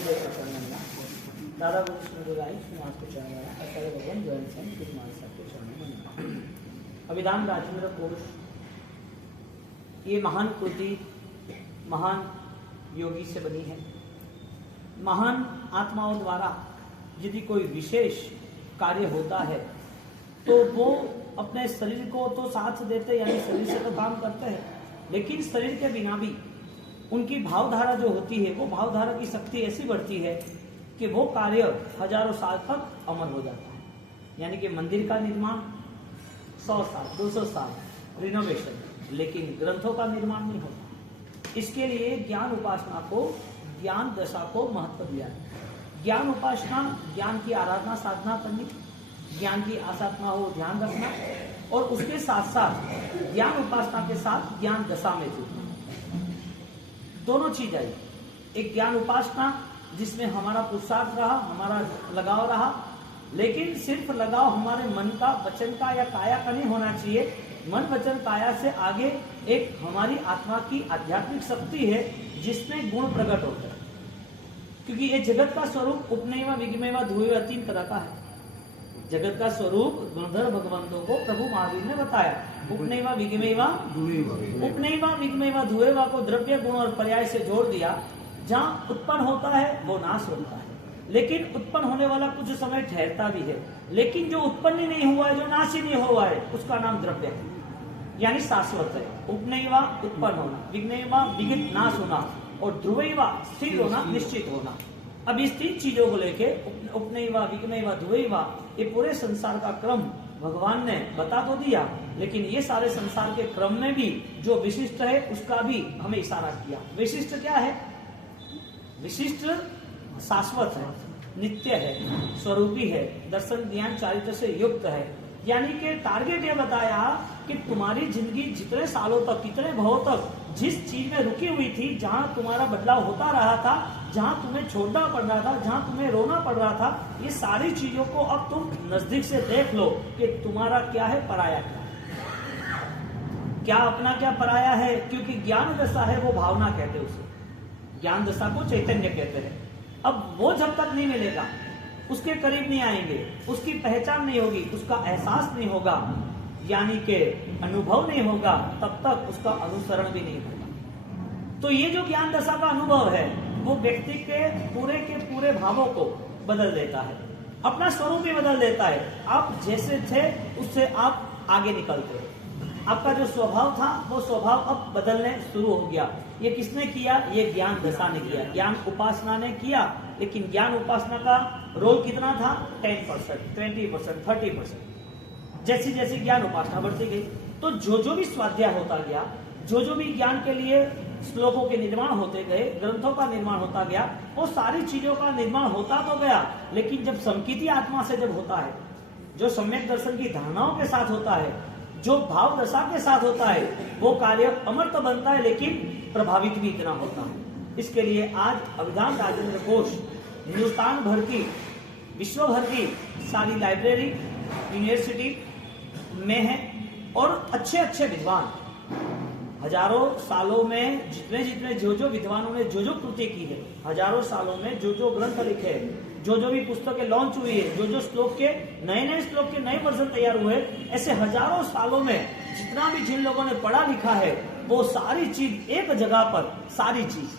दादा गुरुराय समाज को चढ़ाया आचार्य भगवान जैन सिंह की मानसा को चढ़ाया। अभिधान राजेंद्र कोश ये महान कृति महान योगी से बनी है। महान आत्माओं द्वारा यदि कोई विशेष कार्य होता है तो वो अपने शरीर को तो साथ देते, यानी शरीर से तो काम करते हैं, लेकिन शरीर के बिना भी उनकी भावधारा जो होती है वो भावधारा की शक्ति ऐसी बढ़ती है कि वो कार्य हजारों साल तक अमर हो जाता है। यानी कि मंदिर का निर्माण 100 साल 200 साल रिनोवेशन, लेकिन ग्रंथों का निर्माण नहीं होता। इसके लिए ज्ञान उपासना को, ज्ञान दशा को महत्व दिया है। ज्ञान उपासना, ज्ञान की आराधना साधना करनी, ज्ञान की आसाधना हो ध्यान रखना, और उसके साथ साथ ज्ञान उपासना के साथ ज्ञान दशा में जुड़ना, दोनों चीज आई। एक ज्ञान उपासना जिसमें हमारा पुरुषार्थ रहा, हमारा लगाव रहा, लेकिन सिर्फ लगाव हमारे मन का, वचन का या काया का नहीं होना चाहिए। मन वचन काया से आगे एक हमारी आत्मा की आध्यात्मिक शक्ति है जिसमें गुण प्रकट होता है। क्योंकि ये जगत का स्वरूप उपनयवा विगमयवा धुएवा 3 तरह का है। जगत का स्वरूप गुणधर भगवंतों को प्रभु महावीर ने बताया। उपनयवा विगमयवा धुएवा को द्रव्य गुण और पर्याय से जोड़ दिया। जहाँ उत्पन्न होता है वो नाश होता है, लेकिन उत्पन्न होने वाला कुछ समय ठहरता भी है। लेकिन जो उत्पन्न ही नहीं हुआ है, जो नाश ही नहीं हुआ है, उसका नाम द्रव्य है, यानी शाश्वत है। उपनयवा उत्पन्न होना, विघ्नयवा विघित नाश होना, और ध्रुवैवा स्थिर होना, निश्चित होना। अब इस 3 चीजों को लेके उपनयवा विघ्नयवा ध्रुवैवा ये पूरे संसार का क्रम भगवान ने बता तो दिया, लेकिन ये सारे संसार के क्रम में भी जो विशिष्ट है उसका भी हमें इशारा किया। विशिष्ट क्या है? विशिष्ट शाश्वत है, नित्य है, स्वरूपी है, दर्शन ज्ञान चारित्र से युक्त है। यानी कि टारगेट ये बताया कि तुम्हारी जिंदगी जितने सालों तक, कितने भावों तक जिस चीज में रुकी हुई थी, जहां तुम्हारा बदलाव होता रहा था, जहां तुम्हें छोड़ना पड़ रहा था, जहां तुम्हें रोना पड़ रहा था, ये सारी चीजों को अब तुम नजदीक से देख लो कि तुम्हारा क्या है, पराया क्या अपना क्या पराया है। क्योंकि ज्ञान दशा है वो भावना कहते हैं उसे, ज्ञान दशा को चैतन्य कहते हैं। अब वो जब तक नहीं मिलेगा, उसके करीब नहीं आएंगे, उसकी पहचान नहीं होगी, उसका एहसास नहीं होगा, यानी कि अनुभव नहीं होगा, तब तक उसका अनुसरण भी नहीं होगा। तो ये जो ज्ञान दशा का अनुभव है वो व्यक्ति के पूरे भावों को बदल देता है, अपना स्वरूप ही बदल देता है। आप जैसे थे उससे आप आगे निकलते हो। आपका जो स्वभाव था वो स्वभाव अब बदलने शुरू हो गया। ये किसने किया? ये ज्ञान दशा ने किया, ज्ञान उपासना ने किया। लेकिन ज्ञान उपासना का रोल कितना था? 10%, 20%, 30%। जैसी जैसी ज्ञान उपासना बढ़ती गई तो जो भी स्वाध्याय होता गया, जो भी ज्ञान के लिए श्लोकों के निर्माण होते गए, ग्रंथों का निर्माण होता गया, वो सारी चीजों का निर्माण होता तो गया। लेकिन जब संकीर्ति आत्मा से जब होता है, जो सम्यक दर्शन की धारणाओं के साथ होता है, जो भाव दशा के साथ होता है, वो कार्य अमर तो बनता है लेकिन प्रभावित भी इतना होता है। इसके लिए आज अभिधान राजेंद्र कोश हिंदुस्तान भर की, विश्व भर की सारी लाइब्रेरी, यूनिवर्सिटी में है, और अच्छे विद्वान हजारों सालों में जितने जो विद्वानों ने जो कृति की है, हजारों सालों में जो ग्रंथ लिखे हैं, जो भी पुस्तकें लॉन्च हुई है, जो श्लोक के नए श्लोक के नए वर्जन तैयार हुए, ऐसे हजारों सालों में जितना भी जिन लोगों ने पढ़ा लिखा है, वो सारी चीज एक जगह पर, सारी चीज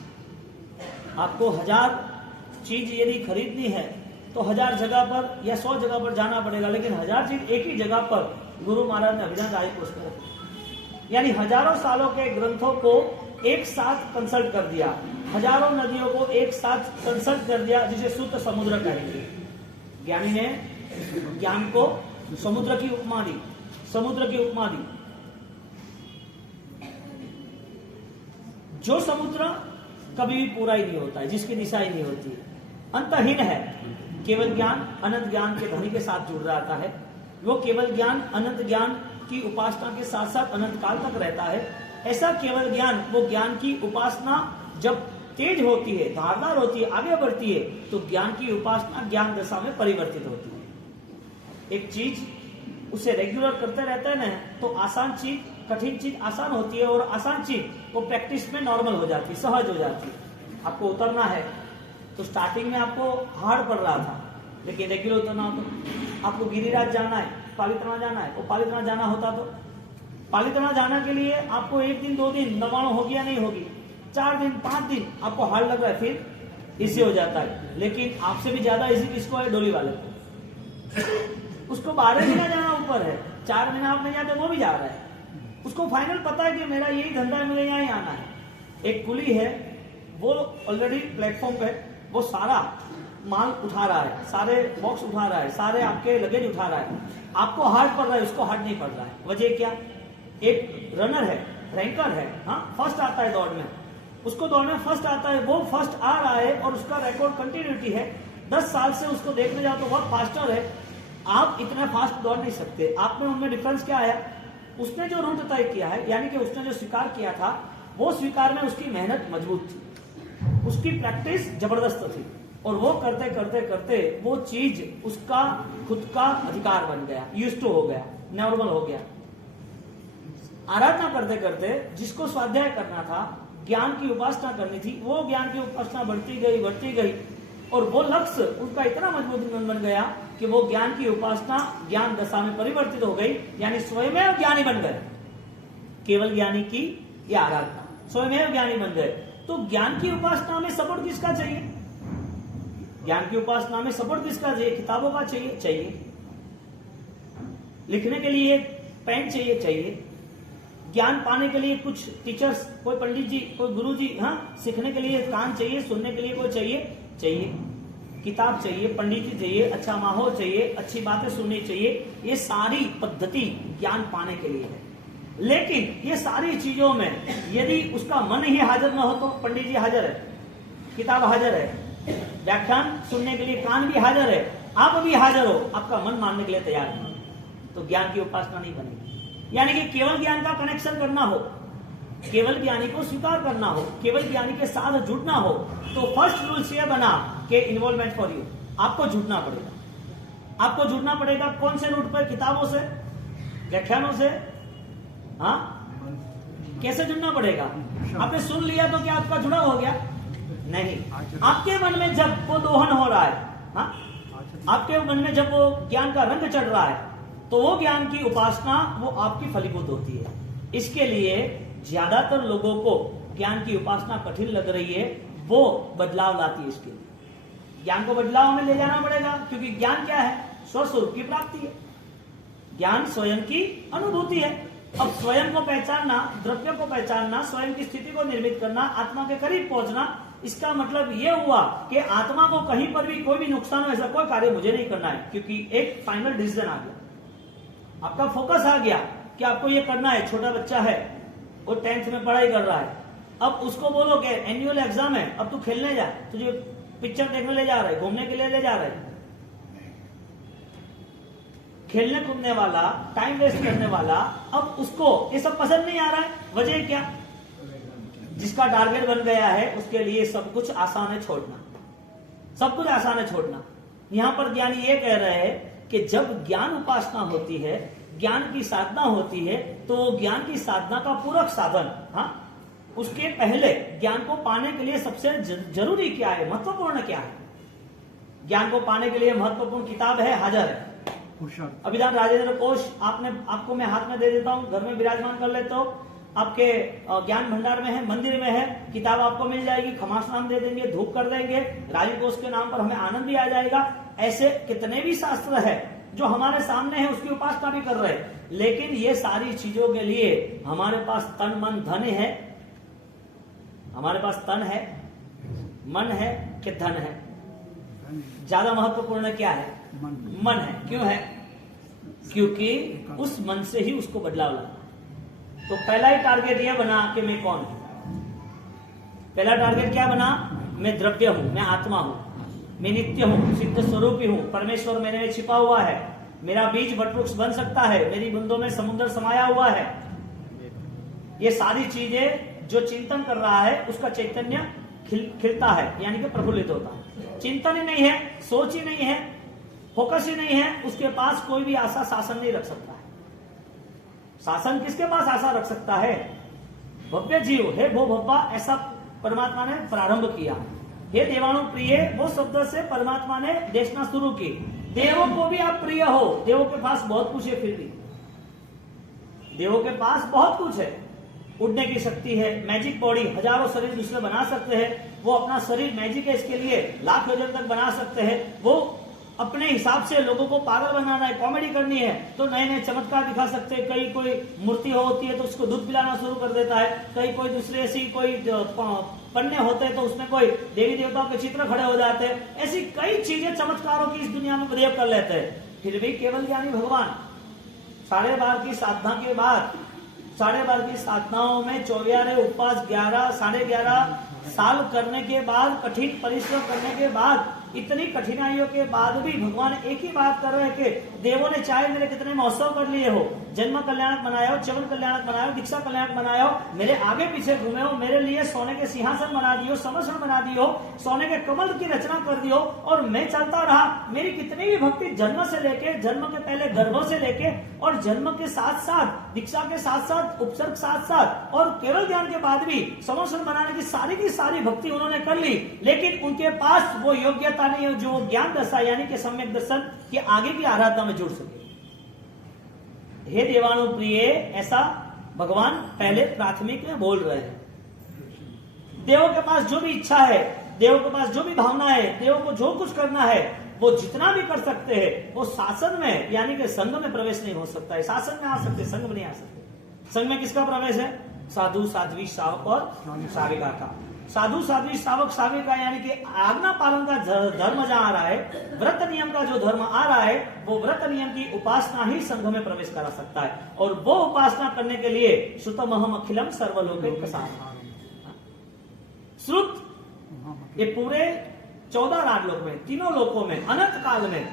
आपको 1000 चीज यदि खरीदनी है तो 1000 जगह पर या 100 जगह पर जाना पड़ेगा, लेकिन 1000 चीज एक ही जगह पर गुरु महाराज ने अभिधान राज कोश में रखी। यानी हजारों सालों के ग्रंथों को एक साथ कंसल्ट कर दिया, हजारों नदियों को एक साथ कंसल्ट कर दिया, जिसे शुद्ध समुद्र कहेंगे। ज्ञानी ने ज्ञान को समुद्र की उपमा दी, समुद्र की उपमा दी। जो समुद्र कभी भी पूरा ही नहीं होता है, जिसकी दिशा ही नहीं होती है, अंतहीन है। केवल ज्ञान अनंत ज्ञान के ध्वनि के साथ जुड़ रहता है। वो केवल ज्ञान अनंत ज्ञान की उपासना के साथ साथ अनंत काल तक रहता है। ऐसा केवल ज्ञान, वो ज्ञान की उपासना जब तेज होती है, धारदार होती है, आगे बढ़ती है, तो ज्ञान की उपासना ज्ञान दशा में परिवर्तित होती है। एक चीज उसे रेगुलर करते रहते हैं ना, तो आसान चीज, कठिन चीज आसान होती है, और आसान चीज वो प्रैक्टिस में नॉर्मल हो जाती है, सहज हो जाती है। आपको उतरना है, तो स्टार्टिंग में आपको हार्ड पड़ रहा था, लेकिन रेगुलर उतरना हो तो आपको गिरिराज जाना है, पालिताना जाना है, वो पालिताना जाना होता तो पालिताना जाने के लिए आपको 1 दिन 2 दिन दबाव होगी या नहीं होगी, 4 दिन 5 दिन आपको हार्ड लग रहा है, फिर इसी हो जाता है। लेकिन आपसे भी ज्यादा इसी किसको है, डोली वाले को। उसको 12 महीना जाना ऊपर है, 4 महीना आप नहीं जाते वो भी जा रहा है। उसको फाइनल पता है कि मेरा यही धंधा है, मुझे यहाँ ही आना है। एक कुली है, वो ऑलरेडी प्लेटफॉर्म पे वो सारा माल उठा रहा है, सारे बॉक्स उठा रहा है, सारे आपके लगेज उठा रहा है। आपको हार्ड पड़ रहा है, उसको हार्ड नहीं पड़ रहा है। वजह क्या? एक रनर है, रैंकर है, हाँ, फर्स्ट आता है दौड़ में, उसको दौड़ में फर्स्ट आता है, वो फर्स्ट आ रहा है और उसका रिकॉर्ड कंटिन्यूटी है। 10 साल से उसको देखने जाओ तो बहुत फास्टर है, आप इतना फास्ट दौड़ नहीं सकते। आप में उनमें डिफरेंस क्या है? उसने जो रूट तय किया है, यानी कि उसने जो स्वीकार किया था, वो स्वीकार में उसकी मेहनत मजबूत थी, उसकी प्रैक्टिस जबरदस्त थी, और वो करते करते करते वो चीज उसका खुद का अधिकार बन गया, यूज्ड टू हो गया, नॉर्मल हो गया। आराधना करते करते जिसको स्वाध्याय करना था, ज्ञान की उपासना करनी थी, वो ज्ञान की उपासना बढ़ती गई, और वो लक्ष्य उसका इतना मजबूत बन गया कि वो ज्ञान की उपासना ज्ञान दशा में परिवर्तित हो गई, यानी स्वयं ज्ञानी बन गए। केवल ज्ञानी की या आराधना, स्वयं ज्ञानी बन गए। तो ज्ञान की उपासना में सपोर्ट किसका चाहिए? ज्ञान की उपासना में सपोर्ट किसका चाहिए? किताबों का चाहिए। लिखने के लिए पेन चाहिए। ज्ञान पाने के लिए कुछ टीचर्स, कोई पंडित जी, कोई गुरु जी, हाँ, सीखने के लिए कान चाहिए, सुनने के लिए कोई चाहिए, किताब चाहिए, पंडित जी चाहिए, अच्छा माहौल चाहिए, अच्छी बातें सुननी चाहिए। ये सारी पद्धति ज्ञान पाने के लिए है। लेकिन ये सारी चीजों में यदि उसका मन ही हाजिर न हो तो पंडित जी हाजिर है, किताब हाजिर है, व्याख्यान सुनने के लिए कान भी हाजिर है, आप भी हाजिर हो, आपका मन मानने के लिए तैयार नहीं, तो ज्ञान की उपासना नहीं बनेगी। यानी कि केवल ज्ञान का कनेक्शन करना हो, केवल ज्ञानी को स्वीकार करना हो, केवल ज्ञानी के साथ जुड़ना हो, तो फर्स्ट रूल्स ये बना कि इन्वॉल्वमेंट फॉर यू, आपको जुड़ना पड़ेगा। आपको जुड़ना पड़ेगा कौन से रूट पर? किताबों से, व्याख्यानों से, हाँ, कैसे जुड़ना पड़ेगा? आपने सुन लिया तो क्या आपका जुड़ा हो गया? नहीं। आपके मन में जब वो दोहन हो रहा है, हाँ, आपके मन में जब वो ज्ञान का रंग चढ़ रहा है, तो वो ज्ञान की उपासना वो आपकी फलीभूत होती है। इसके लिए ज्यादातर लोगों को ज्ञान की उपासना कठिन लग रही है, वो बदलाव लाती है। इसके लिए ज्ञान को बदलाव में ले जाना पड़ेगा, क्योंकि ज्ञान क्या है? स्वस्वरूप की प्राप्ति है। ज्ञान स्वयं की अनुभूति है। अब स्वयं को पहचानना, द्रव्य को पहचानना, स्वयं की स्थिति को निर्मित करना, आत्मा के करीब पहुंचना, इसका मतलब यह हुआ कि आत्मा को कहीं पर भी कोई भी नुकसान हो, ऐसा कोई कार्य मुझे नहीं करना है, क्योंकि एक फाइनल डिसीजन आ गया, आपका फोकस आ गया कि आपको ये करना है। छोटा बच्चा है, वो 10th में पढ़ाई कर रहा है, अब उसको बोलो कि एनुअल एग्जाम है, अब तू खेलने जा, तुझे पिक्चर देखने ले जा रहा है, घूमने के लिए ले जा रहा है, खेलने कूदने वाला, टाइम वेस्ट करने वाला, अब उसको ये सब पसंद नहीं आ रहा है। वजह क्या? जिसका टारगेट बन गया है उसके लिए सब कुछ आसान है छोड़ना, सब कुछ आसान है छोड़ना। यहां पर ज्ञानी ये कह रहे हैं कि जब ज्ञान उपासना होती है, ज्ञान की साधना होती है, तो ज्ञान की साधना का पूरक साधन, हाँ, उसके पहले ज्ञान को पाने के लिए सबसे जरूरी क्या है, महत्वपूर्ण क्या है? ज्ञान को पाने के लिए महत्वपूर्ण किताब है, हाजिर है। अभिधान राजेंद्र कोश आपको मैं हाथ में दे देता हूं, घर में विराजमान कर लेता हूं, आपके ज्ञान भंडार में है, मंदिर में है, किताब आपको मिल जाएगी। खमास्नान दे देंगे, धूप कर देंगे, राजीव कोश के नाम पर हमें आनंद भी आ जाएगा। ऐसे कितने भी शास्त्र है जो हमारे सामने है, उसकी उपासना भी कर रहे हैं। लेकिन ये सारी चीजों के लिए हमारे पास तन मन धन है, हमारे पास तन है, मन है कि धन है? ज्यादा महत्वपूर्ण क्या है? मन है। क्यों है? क्योंकि उस मन से ही उसको बदलाव लाना। तो पहला ही टारगेट यह बना कि मैं कौन हूं। पहला टारगेट क्या बना? मैं द्रव्य हूं, मैं आत्मा हूं, मैं नित्य हूं, सिद्ध स्वरूपी हूं, परमेश्वर मेरे में छिपा हुआ है, मेरा बीज वटवृक्ष बन सकता है, मेरी बूंदों में समुद्र समाया हुआ है। ये सारी चीजें जो चिंतन कर रहा है उसका चैतन्य खिलता है, यानी कि प्रफुल्लित होता है। चिंतन ही नहीं है, सोच ही नहीं है, फोकस ही नहीं है, उसके पास कोई भी आशा शासन नहीं रख सकता है। शासन किसके पास आशा रख सकता है? भव्य जीव है, भो भव्वा, ऐसा परमात्मा ने प्रारंभ किया। हे देवाणु प्रिय, वो शब्द से परमात्मा ने देखना शुरू की। देवों को भी आप प्रिय हो, देवों के पास बहुत कुछ है, फिर भी देवों के पास बहुत कुछ है। उड़ने की शक्ति है, मैजिक बॉडी, हजारों शरीर दूसरे बना सकते हैं। वो अपना शरीर मैजिक है, इसके लिए लाख योजन तक बना सकते हैं। वो अपने हिसाब से लोगों को पागल बनाना है, कॉमेडी करनी है तो नए नए चमत्कार दिखा सकते हैं। कहीं कोई मूर्ति होती है तो उसको दूध पिलाना शुरू कर देता है, कहीं कोई दूसरे ऐसी कोई पन्ने होते हैं तो उसमें कोई देवी देवताओं के चित्र खड़े हो जाते हैं। ऐसी कई चीजें चमत्कारों की इस दुनिया में प्रयोग कर लेते हैं। फिर भी केवल ज्ञानी भगवान 12.5 की साधना के बाद, 12.5 की साधनाओं में 24 उपवास, 11.5 साल करने के बाद, कठिन परिश्रम करने के बाद, इतनी कठिनाइयों के बाद भी भगवान एक ही बात कर रहे हैं कि देवों ने चाहे मेरे कितने महोत्सव कर लिए हो, जन्म कल्याणक बनाया हो, च्यवन कल्याणक बनाया हो, दीक्षा कल्याणक बनाया हो, मेरे आगे पीछे घूमे हो, मेरे लिए सोने के सिंहासन बना दियो, समर्षण बना दियो, सोने के कमल की रचना कर दियो और मैं चलता रहा। मेरी कितनी भी भक्ति जन्म से लेके, जन्म के पहले गर्भों से लेके और जन्म के साथ साथ, दीक्षा के साथ साथ, उपसर्ग साथ साथ और केवल ज्ञान के बाद भी समर्षण बनाने की सारी भक्ति उन्होंने कर ली, लेकिन उनके पास वो योग्यता नहीं है जो ज्ञान दशा यानी कि सम्यक दर्शन के आगे की आराधना में जुड़ सके। हे देवाणु प्रिय, ऐसा भगवान पहले प्राथमिक में बोल रहे हैं। देवों के पास जो भी इच्छा है, देवों के पास जो भी भावना है, देवों को जो कुछ करना है वो जितना भी कर सकते हैं, वो शासन में यानी कि संघ में प्रवेश नहीं हो सकता है। शासन में आ सकते, संघ में नहीं आ सकते। संघ में किसका प्रवेश है? साधु, साध्वी, श्रावक और साविका का। साधु, साध्वी, श्रावक, साविका यानी कि आज्ञा पालन का धर्म जहां आ रहा है, व्रत नियम का जो धर्म आ रहा है, वो व्रत नियम की उपासना ही संघ में प्रवेश करा सकता है। और वो उपासना करने के लिए श्रुतमहम अखिलम सर्वलोके श्रुत, ये पूरे 14 राजलोक में, तीनों लोकों में, अनंत काल में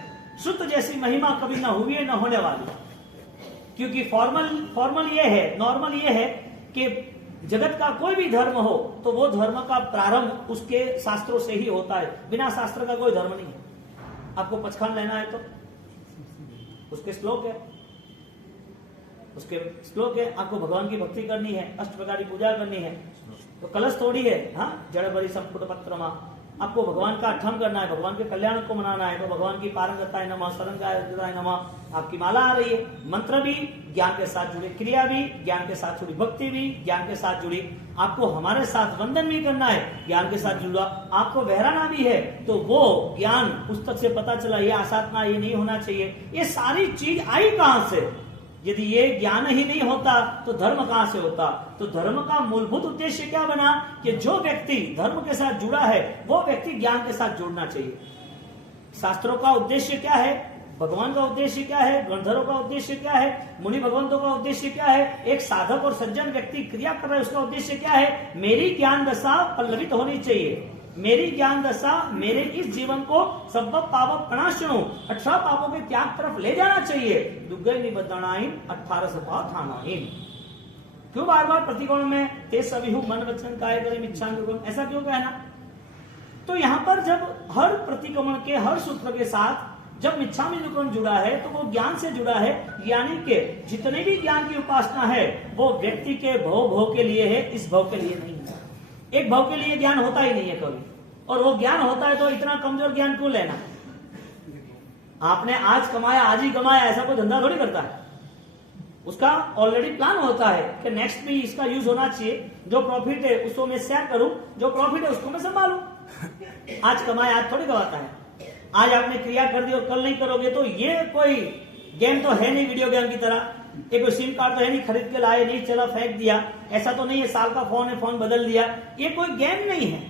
श्रुत जैसी महिमा कभी न हुई है, न होने वाली। क्योंकि फॉर्मल ये है, नॉर्मल ये है कि जगत का कोई भी धर्म हो तो वो धर्म का प्रारंभ उसके शास्त्रों से ही होता है। बिना शास्त्र का कोई धर्म नहीं है। आपको पचखंड लेना है तो उसके श्लोक है, आपको भगवान की भक्ति करनी है, अष्ट प्रकार की पूजा करनी है तो कलश थोड़ी है। हाँ, जड़ बड़ी संपुट पत्रमा, आपको भगवान का अठम करना है, भगवान के कल्याण को मनाना है तो भगवान की पारंगताय नमः, शरणगाय नमः, आपकी माला आ रही है। मंत्र भी ज्ञान के साथ जुड़े, क्रिया भी ज्ञान के साथ जुड़ी, भक्ति भी ज्ञान के साथ जुड़ी। आपको हमारे साथ वंदन भी करना है, ज्ञान के साथ जुड़ा। आपको बहराना भी है तो वो ज्ञान पुस्तक से पता चला, ये आसाधना, ये नहीं होना चाहिए। ये सारी चीज आई कहां से? यदि ये ज्ञान ही नहीं होता तो धर्म कहां से होता? तो धर्म का मूलभूत उद्देश्य क्या बना कि जो व्यक्ति धर्म के साथ जुड़ा है वो व्यक्ति ज्ञान के साथ जुड़ना चाहिए। शास्त्रों का उद्देश्य क्या है? भगवान का उद्देश्य क्या है? गंधर्वों का उद्देश्य क्या है? मुनि भगवंतों का उद्देश्य क्या है? एक साधक और सज्जन व्यक्ति क्रिया कर रहा है, उसका उद्देश्य क्या है? मेरी ज्ञान दशा पल्लवित होनी चाहिए। मेरी ज्ञान दशा मेरे इस जीवन को सब पाप प्रणाशनो 18 पापों के त्याग तरफ ले जाना चाहिए। दुर्गई निबद्धनाइन 18 सपा थानाइन। क्यों बार बार प्रतिकोण में ते सभी हूं मन वचन काय करें इच्छा, ऐसा क्यों कहना? तो यहां पर जब हर प्रतिक्रमण के, हर सूत्र के साथ जब मिच्छामी दुक्कड़ जुड़ा है तो वो ज्ञान से जुड़ा है, यानी कि जितने भी ज्ञान की उपासना है वो व्यक्ति के भव के लिए है, इस भव के लिए नहीं है। एक भव के लिए ज्ञान होता ही नहीं है कभी, और वो ज्ञान होता है तो इतना कमजोर ज्ञान क्यों लेना? आपने आज कमाया आज ही कमाया, ऐसा कोई धंधा थोड़ी करता है। उसका ऑलरेडी प्लान होता है कि नेक्स्ट भी इसका यूज होना चाहिए, जो प्रॉफिट है उसको मैं शेयर करूं, जो प्रॉफिट है उसको मैं संभालूं। आज कमाया आज थोड़ी गवाता है। आज आपने क्रिया कर दी और कल नहीं करोगे तो ये कोई गेम तो है नहीं वीडियो गेम की तरह। ये कोई सिम कार्ड तो है नहीं, खरीद के लाए, नहीं चला फेंक दिया, ऐसा तो नहीं है। साल का फोन है, फोन बदल दिया, ये कोई गेम नहीं है,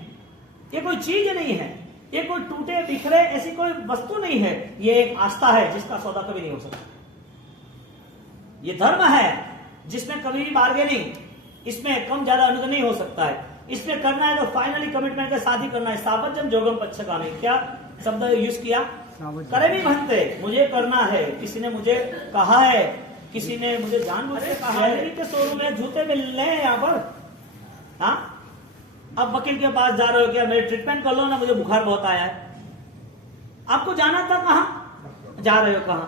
ये कोई चीज नहीं है, ये कोई टूटे बिखरे ऐसी कोई वस्तु नहीं है। ये एक आस्था है जिसका सौदा कभी नहीं हो सकता। ये धर्म है जिसमें कभी भी बार्गेनिंग, इसमें कम ज्यादा अनुदान नहीं हो सकता है। इसमें करना है तो फाइनली कमिटमेंट के साथ ही करना है। सावजम जोगम पच्छकामी, क्या शब्द यूज किया? करे भी बनते, मुझे करना है। किसी ने मुझे कहा है, किसी ने मुझे जानबूझ के कहा है कि शोरूम में जूते मिलने हैं यहाँ पर। हाँ, अब वकील के पास जा रहे हो, क्या मेरे ट्रीटमेंट कर लो ना, मुझे बुखार बहुत आया है। आपको जाना था कहां? जा रहे हो कहां?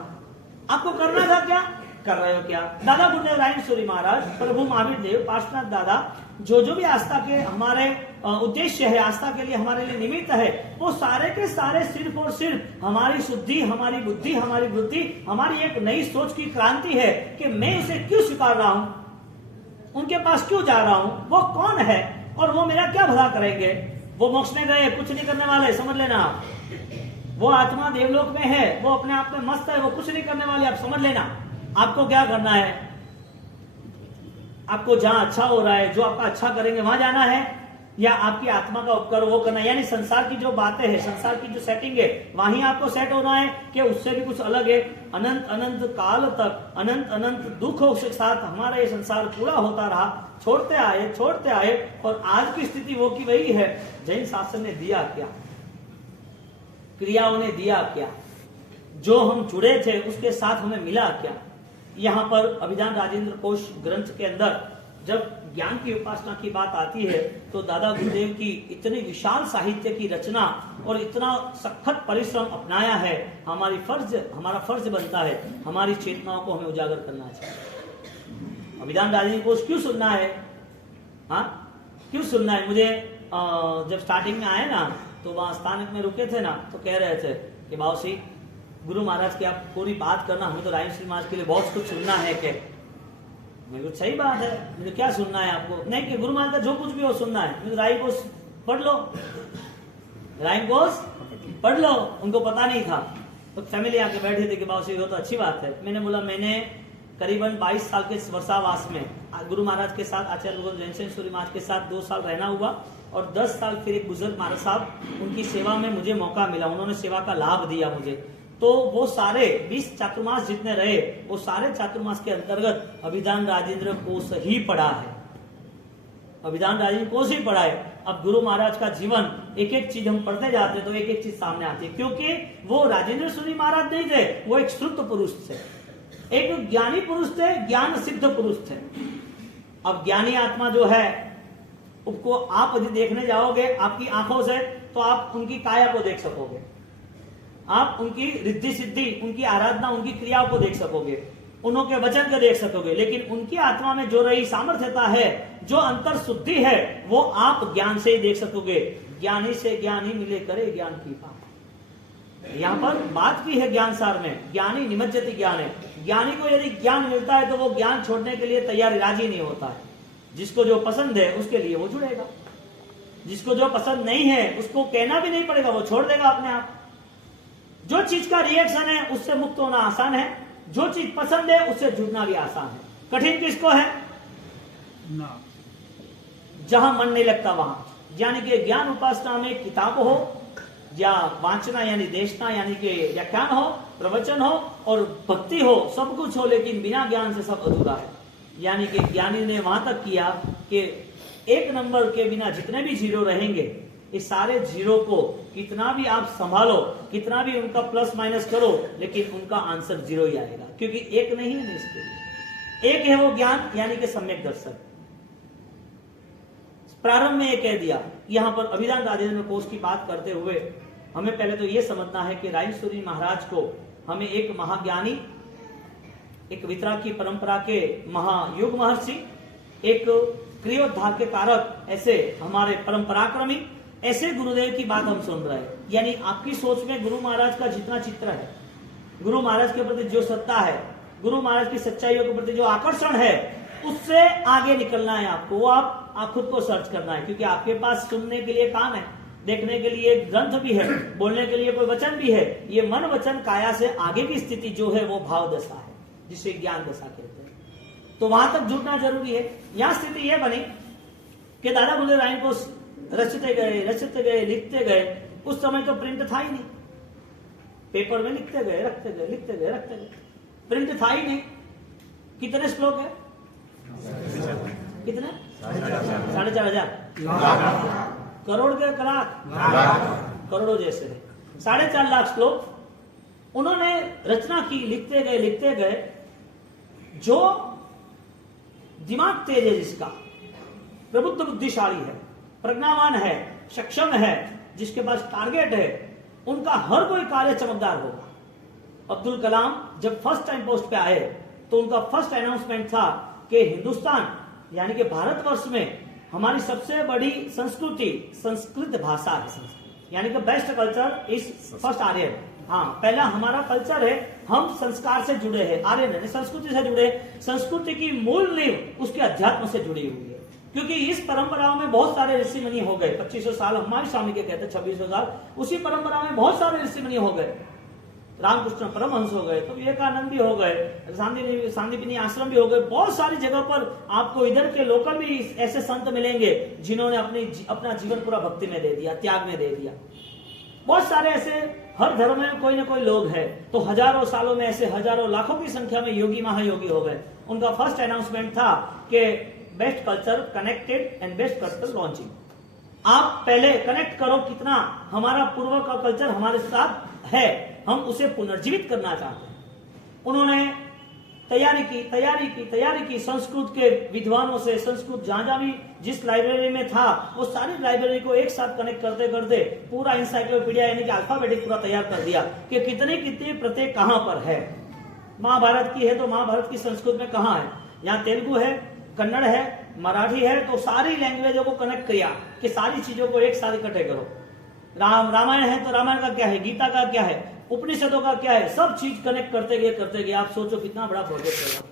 आपको करना था क्या? कर रहे हो क्या? दादा गुरुदेव रायन सूरी महाराज, प्रभु महावीर देव, पार्श्वनाथ दादा, जो भी आस्था के हमारे उद्देश्य है, आस्था के लिए हमारे लिए निमित्त है, वो सारे के सारे सिर्फ और सिर्फ हमारी शुद्धि, हमारी बुद्धि, हमारी वृद्धि, हमारी एक नई सोच की क्रांति है कि मैं इसे क्यों स्वीकार रहा हूं, उनके पास क्यों जा रहा हूं, वो कौन है और वो मेरा क्या भला करेंगे। वो मोक्ष में गए, कुछ नहीं करने वाले, समझ लेना आप। वो आत्मा देवलोक में है, वो अपने आप में मस्त है, वो कुछ नहीं करने वाले, आप समझ लेना। आपको क्या करना है, आपको जहां अच्छा हो रहा है, जो आपका अच्छा करेंगे वहां जाना है, या आपकी आत्मा का उपकार वो करना है। यानी संसार की जो बातें हैं, संसार की जो सेटिंग है, वहीं आपको सेट होना है कि उससे भी कुछ अलग है। अनंत अनंत काल तक अनंत अनंत दुखों के साथ हमारा ये संसार पूरा होता रहा, छोड़ते आए, और आज की स्थिति वो की वही है। जैन शासन ने दिया क्या, क्रियाओं ने दिया क्या, जो हम जुड़े थे उसके साथ हमें मिला क्या। यहाँ पर अभिधान राजेंद्र कोश ग्रंथ के अंदर जब ज्ञान की उपासना की बात आती है तो दादा गुरुदेव की इतनी विशाल साहित्य की रचना और इतना सखत परिश्रम अपनाया है। हमारा फर्ज बनता है हमारी चेतनाओं को हमें उजागर करना चाहिए। अभिधान राजेंद्र कोश क्यों सुनना है, हाँ क्यों सुनना है। मुझे जब स्टार्टिंग में आए ना तो वहां स्थानक में रुके थे ना, तो कह रहे थे कि बाबूसी गुरु महाराज की आप पूरी बात करना, हमें तो रायन श्री महाराज के लिए बहुत कुछ सुनना है। के मैं कुछ सही बात है, मुझे क्या सुनना है आपको, नहीं कि गुरु महाराज का जो कुछ भी हो सुनना है, मुझे राय कोश पढ़ लो, राय कोश पढ़ लो। उनको पता नहीं था, तो फैमिली आके बैठे थे कि बाबूसी वो तो अच्छी बात है। मैंने बोला मैंने करीबन 22 साल के वर्षावास में गुरु महाराज के साथ, आचार्य गुरु जैनसेन महाराज के साथ 2 साल रहना हुआ, और 10 साल फिर एक बुजुर्ग महाराज साहब उनकी सेवा में मुझे मौका मिला, उन्होंने सेवा का लाभ दिया मुझे। तो वो सारे 20 चातुर्मास जितने रहे, वो सारे चातुर्मास के अंतर्गत अभिधान राजेंद्र कोश ही पढ़ा है, अभिधान राजेंद्र कोश ही पढ़ा है। अब गुरु महाराज का जीवन एक एक चीज हम पढ़ते जाते तो एक एक चीज सामने आती है, क्योंकि वो राजेंद्र सूरी महाराज नहीं थे, वो एक श्रुत पुरुष थे, एक ज्ञानी पुरुष थे, ज्ञान सिद्ध पुरुष थे। अब ज्ञानी आत्मा जो है उसको आप यदि देखने जाओगे आपकी आंखों से, तो आप उनकी काया को देख सकोगे, आप उनकी रिद्धि सिद्धि, उनकी आराधना, उनकी क्रियाओं को देख सकोगे, उनके वचन को देख सकोगे, लेकिन उनकी आत्मा में जो रही सामर्थ्यता है, जो अंतर शुद्धि है, वो आप ज्ञान से ही देख सकोगे। ज्ञानी से ज्ञानी मिले करे ज्ञान की बात। यहाँ पर बात की है ज्ञान सार में, ज्ञानी निमज्जति ज्ञान है। ज्ञानी को यदि ज्ञान मिलता है तो वो ज्ञान छोड़ने के लिए तैयार राजी नहीं होता है। जिसको जो पसंद है उसके लिए वो जुड़ेगा, जिसको जो पसंद नहीं है उसको कहना भी नहीं पड़ेगा, वो छोड़ देगा अपने आप। जो चीज का रिएक्शन है उससे मुक्त होना आसान है, जो चीज पसंद है उससे जुड़ना भी आसान है। कठिन किसको है ना, जहां मन नहीं लगता वहां। यानी कि ज्ञान उपासना में किताब हो या वांचना यानी देखना, यानी कि व्याख्यान हो, प्रवचन हो और भक्ति हो, सब कुछ हो, लेकिन बिना ज्ञान से सब अधूरा है। यानी कि ज्ञानी ने वहां तक किया कि एक नंबर के बिना जितने भी जीरो रहेंगे, इस सारे जीरो को कितना भी आप संभालो, कितना भी उनका प्लस माइनस करो, लेकिन उनका आंसर जीरो ही आएगा, क्योंकि एक नहीं है इसके लिए। एक है वो ज्ञान यानी कि सम्यक दर्शन। प्रारंभ में ये कह दिया। यहां पर अभिधान राजेंद्र कोश की बात करते हुए हमें पहले तो यह समझना है कि रायसूरी महाराज को हमें एक महाज्ञानी, एक वितरागी परंपरा के महायुग महर्षि, एक क्रियोद्धार के कारक, ऐसे हमारे परंपराक्रमी, ऐसे गुरुदेव की बात हम सुन रहे हैं। यानी आपकी सोच में गुरु महाराज का जितना चित्र है, गुरु महाराज के प्रति जो सत्ता है, गुरु महाराज की सच्चाइयों के प्रति जो आकर्षण है, उससे आगे निकलना है आपको। वो आप खुद को सर्च करना है, क्योंकि आपके पास सुनने के लिए कान है, देखने के लिए ग्रंथ भी है, बोलने के लिए कोई वचन भी है। ये मन वचन काया से आगे की स्थिति जो है वो भाव दशा है, जिसे ज्ञान दशा कहते हैं। तो वहां तक जुड़ना जरूरी है। यहां स्थिति यह बनी कि दादा गुरुदेव रायन को रचते गए, लिखते गए। उस समय तो प्रिंट था ही नहीं, पेपर में लिखते गए, रखते गए। प्रिंट था ही नहीं। कितने श्लोक है? कितने? 4,500 करोड़ के लाख, करोड़ों जैसे है। 4.5 लाख श्लोक उन्होंने रचना की, लिखते गए। जो दिमाग तेज है, जिसका प्रबुद्ध बुद्धिशाली है, प्रज्ञावान है, सक्षम है, जिसके पास टारगेट है, उनका हर कोई कार्य चमकदार होगा। अब्दुल कलाम जब फर्स्ट टाइम पोस्ट पे आए तो उनका फर्स्ट अनाउंसमेंट था कि हिंदुस्तान यानी कि भारतवर्ष में हमारी सबसे बड़ी संस्कृति संस्कृत भाषा है, यानी कि best culture is first Aryan. हाँ, पहला हमारा कल्चर है, हम संस्कार से जुड़े हैं, आर्यन है, संस्कृति से जुड़े। संस्कृति की मूल नींव उसके अध्यात्म से जुड़ी हुई है, क्योंकि इस परंपराओं में बहुत सारे ऋषि मुनि हो गए। 2500 साल हमारे स्वामी के कहते हैं, 2600 साल उसी परंपरा में बहुत सारे ऋषि मुनि हो गए। रामकृष्ण परमहंस हो गए, तो विवेकानंद भी हो गए, सांदीपनी आश्रम भी हो गए। बहुत सारी जगह पर आपको इधर के लोकल भी ऐसे संत मिलेंगे जिन्होंने अपना जीवन पूरा भक्ति में दे दिया, त्याग में दे दिया। बहुत सारे ऐसे हर धर्म में कोई ना कोई लोग हैं। तो हजारों सालों में ऐसे हजारों लाखों की संख्या में योगी महायोगी हो गए। उनका फर्स्ट अनाउंसमेंट था कि best culture connected and best culture launching. आप पहले कनेक्ट करो, कितना हमारा पूर्व का कल्चर हमारे साथ है, हम उसे पुनर्जीवित करना चाहते हैं। उन्होंने तैयारी की संस्कृत के विद्वानों से। संस्कृत जहां भी जिस लाइब्रेरी में था वो सारी लाइब्रेरी को एक साथ कनेक्ट करते करते पूरा इंसाइक्लोपीडिया यानी कि अल्फाबेटिक पूरा तैयार कर दिया कि कितने कितने प्रत्यय कहां पर है। महाभारत की है तो महाभारत की संस्कृत में कहां है, यहाँ तेलुगु है, कन्नड़ है, मराठी है, तो सारी लैंग्वेजों को कनेक्ट किया कि सारी चीजों को एक साथ इकट्ठे करो। रामायण है तो रामायण का क्या है, गीता का क्या है, उपनिषदों का क्या है, सब चीज कनेक्ट करते गए। आप सोचो कितना बड़ा प्रोजेक्ट होगा।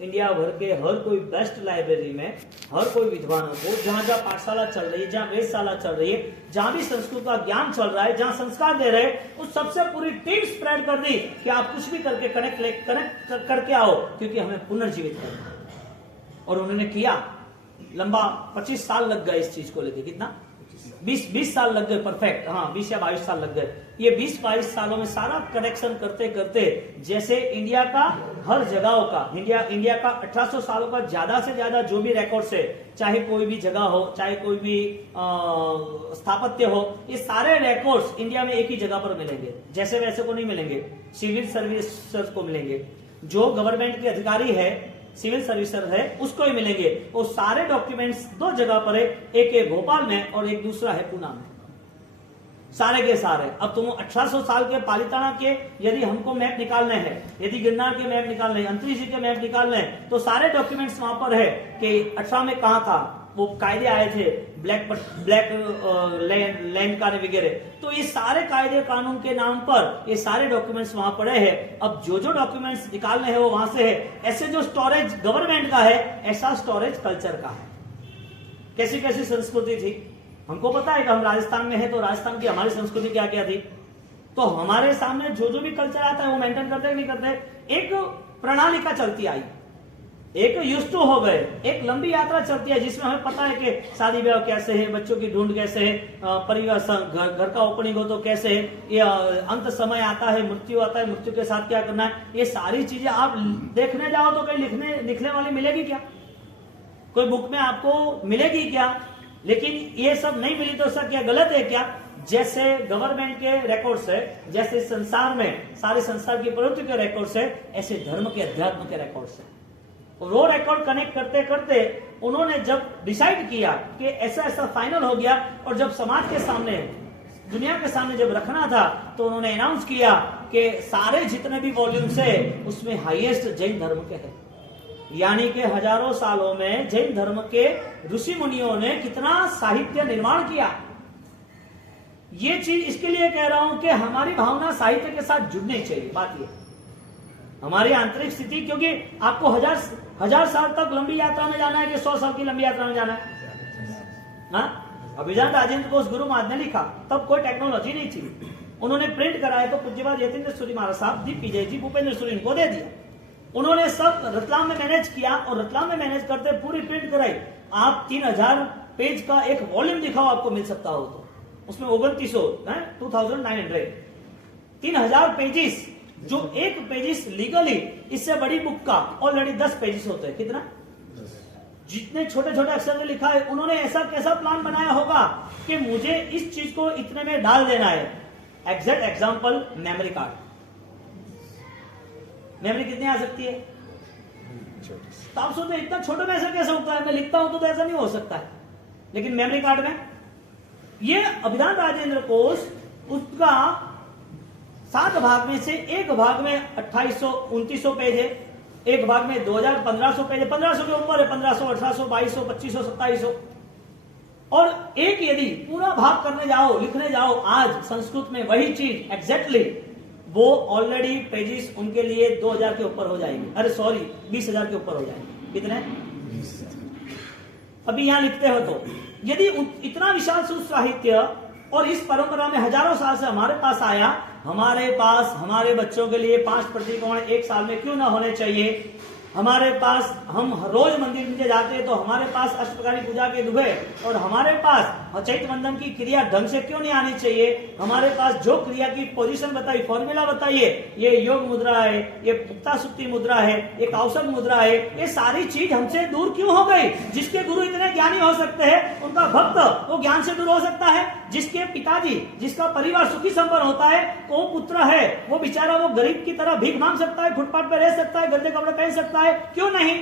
इंडिया भर के हर कोई बेस्ट लाइब्रेरी में हर कोई विद्वानों को, जहां जहां पाठशाला चल रही है, जहां वेदशाला चल रही है, जहां भी संस्कृत का ज्ञान चल रहा है, जहां संस्कार दे रहे हैं, उस सबसे पूरी टीम स्प्रेड कर दी कि आप कुछ भी करके कनेक्ट करके आओ, क्योंकि हमें पुनर्जीवित करना है। और उन्होंने किया। लंबा 25 साल लग गए इस चीज को लेके। कितना? 20 साल लग गए। परफेक्ट, हाँ 20 या 22 साल लग गए। ये 20-22 सालों में सारा कनेक्शन करते करते, जैसे इंडिया का हर जगहों का, इंडिया का 1800 सालों का ज्यादा से ज्यादा जो भी रिकॉर्ड्स है, चाहे कोई भी जगह हो, चाहे कोई भी स्थापत्य हो, ये सारे रिकॉर्ड्स इंडिया में एक ही जगह पर मिलेंगे। जैसे वैसे को नहीं मिलेंगे, सिविल सर्विस को मिलेंगे। जो गवर्नमेंट के अधिकारी है, सिविल सर्विसर है, उसको ही मिलेंगे। वो सारे डॉक्यूमेंट्स 2 जगह पर है, एक है भोपाल में और एक दूसरा है पूना में, सारे के सारे। अब तुम 1800 साल के पालिताना के यदि हमको मैप निकालने हैं, यदि गिरनार के मैप निकालने हैं, अंतरिक्ष के मैप निकालने हैं, तो सारे डॉक्यूमेंट्स वहां पर है कि 18 में कहां था, वो कायदे आए थे ब्लैक लैंड का वगैरह। तो ये सारे कायदे कानून के नाम पर ये सारे डॉक्यूमेंट्स वहां पड़े हैं। अब जो डॉक्यूमेंट्स निकालने हैं वो वहां से है। ऐसे जो स्टोरेज गवर्नमेंट का है, ऐसा स्टोरेज कल्चर का है। कैसी कैसी संस्कृति थी हमको पता है कि हम राजस्थान में है, तो राजस्थान की हमारी संस्कृति क्या क्या थी। तो हमारे सामने जो भी कल्चर आता है वो मेंटेन करते नहीं करते। एक प्रणाली का चलती आई, एक यूज टू हो गए, एक लंबी यात्रा चलती है जिसमें हमें पता है कि शादी ब्याह कैसे है, बच्चों की ढूंढ कैसे है, परिवार घर का ओपनिंग हो तो कैसे है, ये अंत समय आता है, मृत्यु आता है, मृत्यु के साथ क्या करना है, ये सारी चीजें आप देखने जाओ तो कहीं लिखने वाली मिलेगी क्या, कोई बुक में आपको मिलेगी क्या। लेकिन ये सब नहीं मिली तो उसका क्या गलत है क्या। जैसे गवर्नमेंट के रिकॉर्ड्स है, जैसे संसार में सारे संसार की प्रवृत्ति के रिकॉर्ड्स है, ऐसे धर्म के अध्यात्म के रिकॉर्ड्स है। वो रिकॉर्ड कनेक्ट करते करते उन्होंने जब डिसाइड किया कि ऐसा ऐसा फाइनल हो गया, और जब समाज के सामने, दुनिया के सामने जब रखना था, तो उन्होंने अनाउंस किया कि सारे जितने भी वॉल्यूम्स है उसमें हाईएस्ट जैन धर्म के है। यानी कि हजारों सालों में जैन धर्म के ऋषि मुनियों ने कितना साहित्य निर्माण किया। ये चीज इसके लिए कह रहा हूं कि हमारी भावना साहित्य के साथ जुड़नी चाहिए। बात ये हमारी आंतरिक स्थिति, क्योंकि आपको हजार साल तक लंबी यात्रा में जाना है कि 100 साल की लंबी यात्रा में जाना है। अभिजात राजेंद्र को उस गुरु महाराज ने लिखा, तब कोई टेक्नोलॉजी नहीं थी। उन्होंने प्रिंट कराया तो पूज्यपाद यतीन्द्र सूरी महाराज साहब, दीपविजय जी, भूपेंद्र सूरी को दे दिया। उन्होंने सब रतलाम में मैनेज किया, और रतलाम में मैनेज करते पूरी प्रिंट कराई। आप 3000 पेज का एक वॉल्यूम दिखाओ, आपको मिल सकता हो तो उसमें 2900 3000 पेजेस, जो एक पेजेस लीगली इससे बड़ी बुक का ऑलरेडी 10 पेजेस होते हैं। कितना? जितने छोटे छोटे अक्षर में लिखा है। उन्होंने ऐसा कैसा प्लान बनाया होगा कि मुझे इस चीज को इतने में डाल देना है। Exact example, memory card. Memory कितनी आ सकती है? तो आप सोचते इतना छोटे में ऐसा कैसे होता है, मैं लिखता हूं तो ऐसा नहीं हो सकता है। लेकिन मेमोरी कार्ड में ये अभिधान राजेंद्र कोश, उसका 7 भाग में से एक भाग में 2800-2900 पेज है, एक भाग में 2500 पेज है, 1500 के ऊपर है, 1500, 1800, 2200, 2500, 2700। और एक यदि पूरा भाग करने जाओ, लिखने जाओ आज संस्कृत में वही चीज एग्जैक्टली, वो ऑलरेडी पेजेस उनके लिए 2000 के ऊपर हो जाएंगे, अरे सॉरी 20,000 के ऊपर हो जाएंगे। कितने? अभी यहां लिखते हो तो यदि इतना विशाल सुसाहित्य और इस परंपरा में हजारों साल से हमारे पास आया, हमारे पास हमारे बच्चों के लिए 5 प्रतिकोण एक साल में क्यों ना होने चाहिए? हमारे पास, हम रोज मंदिर में जाते हैं तो हमारे पास अष्टप्रकारी पूजा के दुबे, और हमारे पास चैत्र बंधन की क्रिया ढंग से क्यों नहीं आनी चाहिए? हमारे पास जो क्रिया की पोजीशन बताई, फॉर्मूला बताइए, ये योग मुद्रा है, ये मुक्ता सुक्ति मुद्रा है, ये कौशल मुद्रा है, ये सारी चीज हमसे दूर क्यों हो गई? जिसके गुरु इतने ज्ञानी हो सकते हैं, उनका भक्त वो ज्ञान से दूर हो सकता है? जिसके पिताजी, जिसका परिवार सुखी संपन्न होता है, वो पुत्र है, वो बेचारा वो गरीब की तरह भीख मांग सकता है, फुटपाथ पे रह सकता है, गंदे कपड़े पहन सकता है, क्यों नहीं?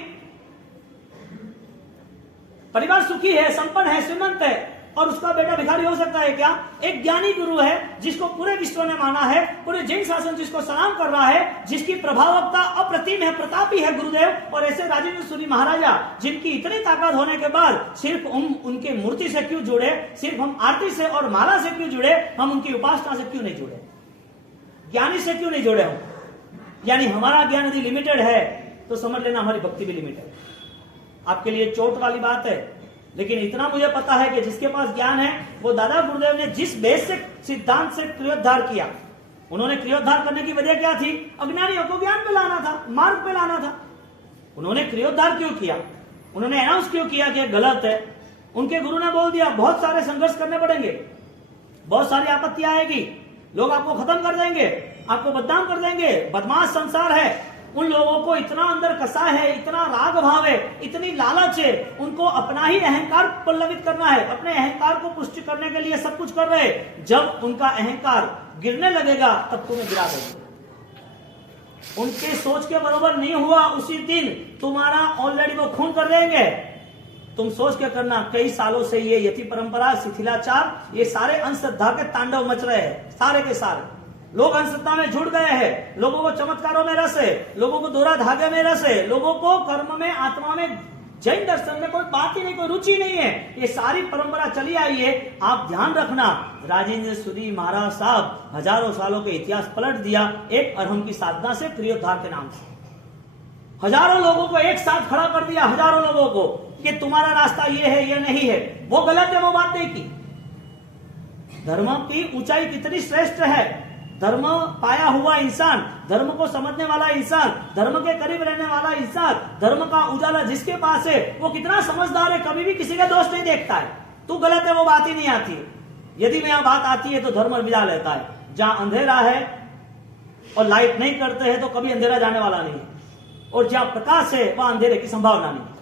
परिवार सुखी है, संपन्न है, श्रीमंत है, और उसका बेटा भिखारी हो सकता है क्या? एक ज्ञानी गुरु है जिसको पूरे विश्व ने माना है, पूरे जैन शासन जिसको सलाम कर रहा है, जिसकी प्रभावकता अप्रतिम है, प्रतापी है गुरुदेव, और ऐसे राजेंद्र सूरी महाराजा जिनकी इतनी ताकत होने के बाद सिर्फ उनके मूर्ति से क्यों जुड़े, सिर्फ हम आरती से और माला से क्यों जुड़े, हम उनकी उपासना से क्यों नहीं जुड़े, ज्ञानी से क्यों नहीं जुड़े हम? यानी हमारा ज्ञान यदि लिमिटेड है तो समझ लेना हमारी भक्ति भी लिमिटेड है। आपके लिए चोट वाली बात है, लेकिन इतना मुझे पता है कि जिसके पास ज्ञान है, वो दादा गुरुदेव ने जिस बेसिक सिद्धांत से क्रियोद्धार किया, उन्होंने क्रियोद्धार करने की वजह क्या थी? अज्ञानियों को ज्ञान पे लाना था, मार्ग पे लाना था। उन्होंने क्रियोद्धार क्यों किया? उन्होंने अनाउंस क्यों किया कि गलत है? उनके गुरु ने बोल दिया बहुत सारे संघर्ष करने पड़ेंगे, बहुत सारी आपत्ति आएगी, लोग आपको खत्म कर देंगे, आपको बदनाम कर देंगे, बदमाश संसार है। उन लोगों को इतना अंदर कसा है, इतना राग भाव है, इतनी लालच है, उनको अपना ही अहंकार पल्लवित करना है, अपने अहंकार को पुष्टि करने के लिए सब कुछ कर रहे हैं। जब उनका अहंकार गिरने लगेगा तब तुम्हें गिरा देंगे। उनके सोच के बराबर नहीं हुआ, उसी दिन तुम्हारा ऑलरेडी वो खून कर देंगे। तुम सोच के करना, कई सालों से ये यति परंपरा, शिथिलाचार, ये सारे अंधश्रद्धा के तांडव मच रहे हैं, सारे के सारे लोग अंधश्रद्धा में जुड़ गए हैं, लोगों को चमत्कारों में रस है, लोगों को दोहरा धागे में रस है, लोगों को कर्म में, आत्मा में, जैन दर्शन में कोई बात ही नहीं, कोई रुचि नहीं है। ये सारी परंपरा चली आई है। आप ध्यान रखना, राजेंद्र सूरी महाराज साहब हजारों सालों के इतिहास पलट दिया एक अरहम की साधना से, क्रियोद्धार के नाम से। हजारों लोगों को एक साथ खड़ा कर दिया, हजारों लोगों को, कि तुम्हारा रास्ता ये है, ये नहीं है, वो गलत है, वो बात नहीं की। धर्म की ऊंचाई कितनी श्रेष्ठ है। धर्म पाया हुआ इंसान, धर्म को समझने वाला इंसान, धर्म के करीब रहने वाला इंसान, धर्म का उजाला जिसके पास है, वो कितना समझदार है, कभी भी किसी का दोष नहीं देखता है। तू गलत है, वो बात ही नहीं आती है। यदि में यहां बात आती है तो धर्म मिला लेता है। जहां अंधेरा है और लाइट नहीं करते हैं तो कभी अंधेरा जाने वाला नहीं है, और जहां प्रकाश है वहां अंधेरे की संभावना नहीं।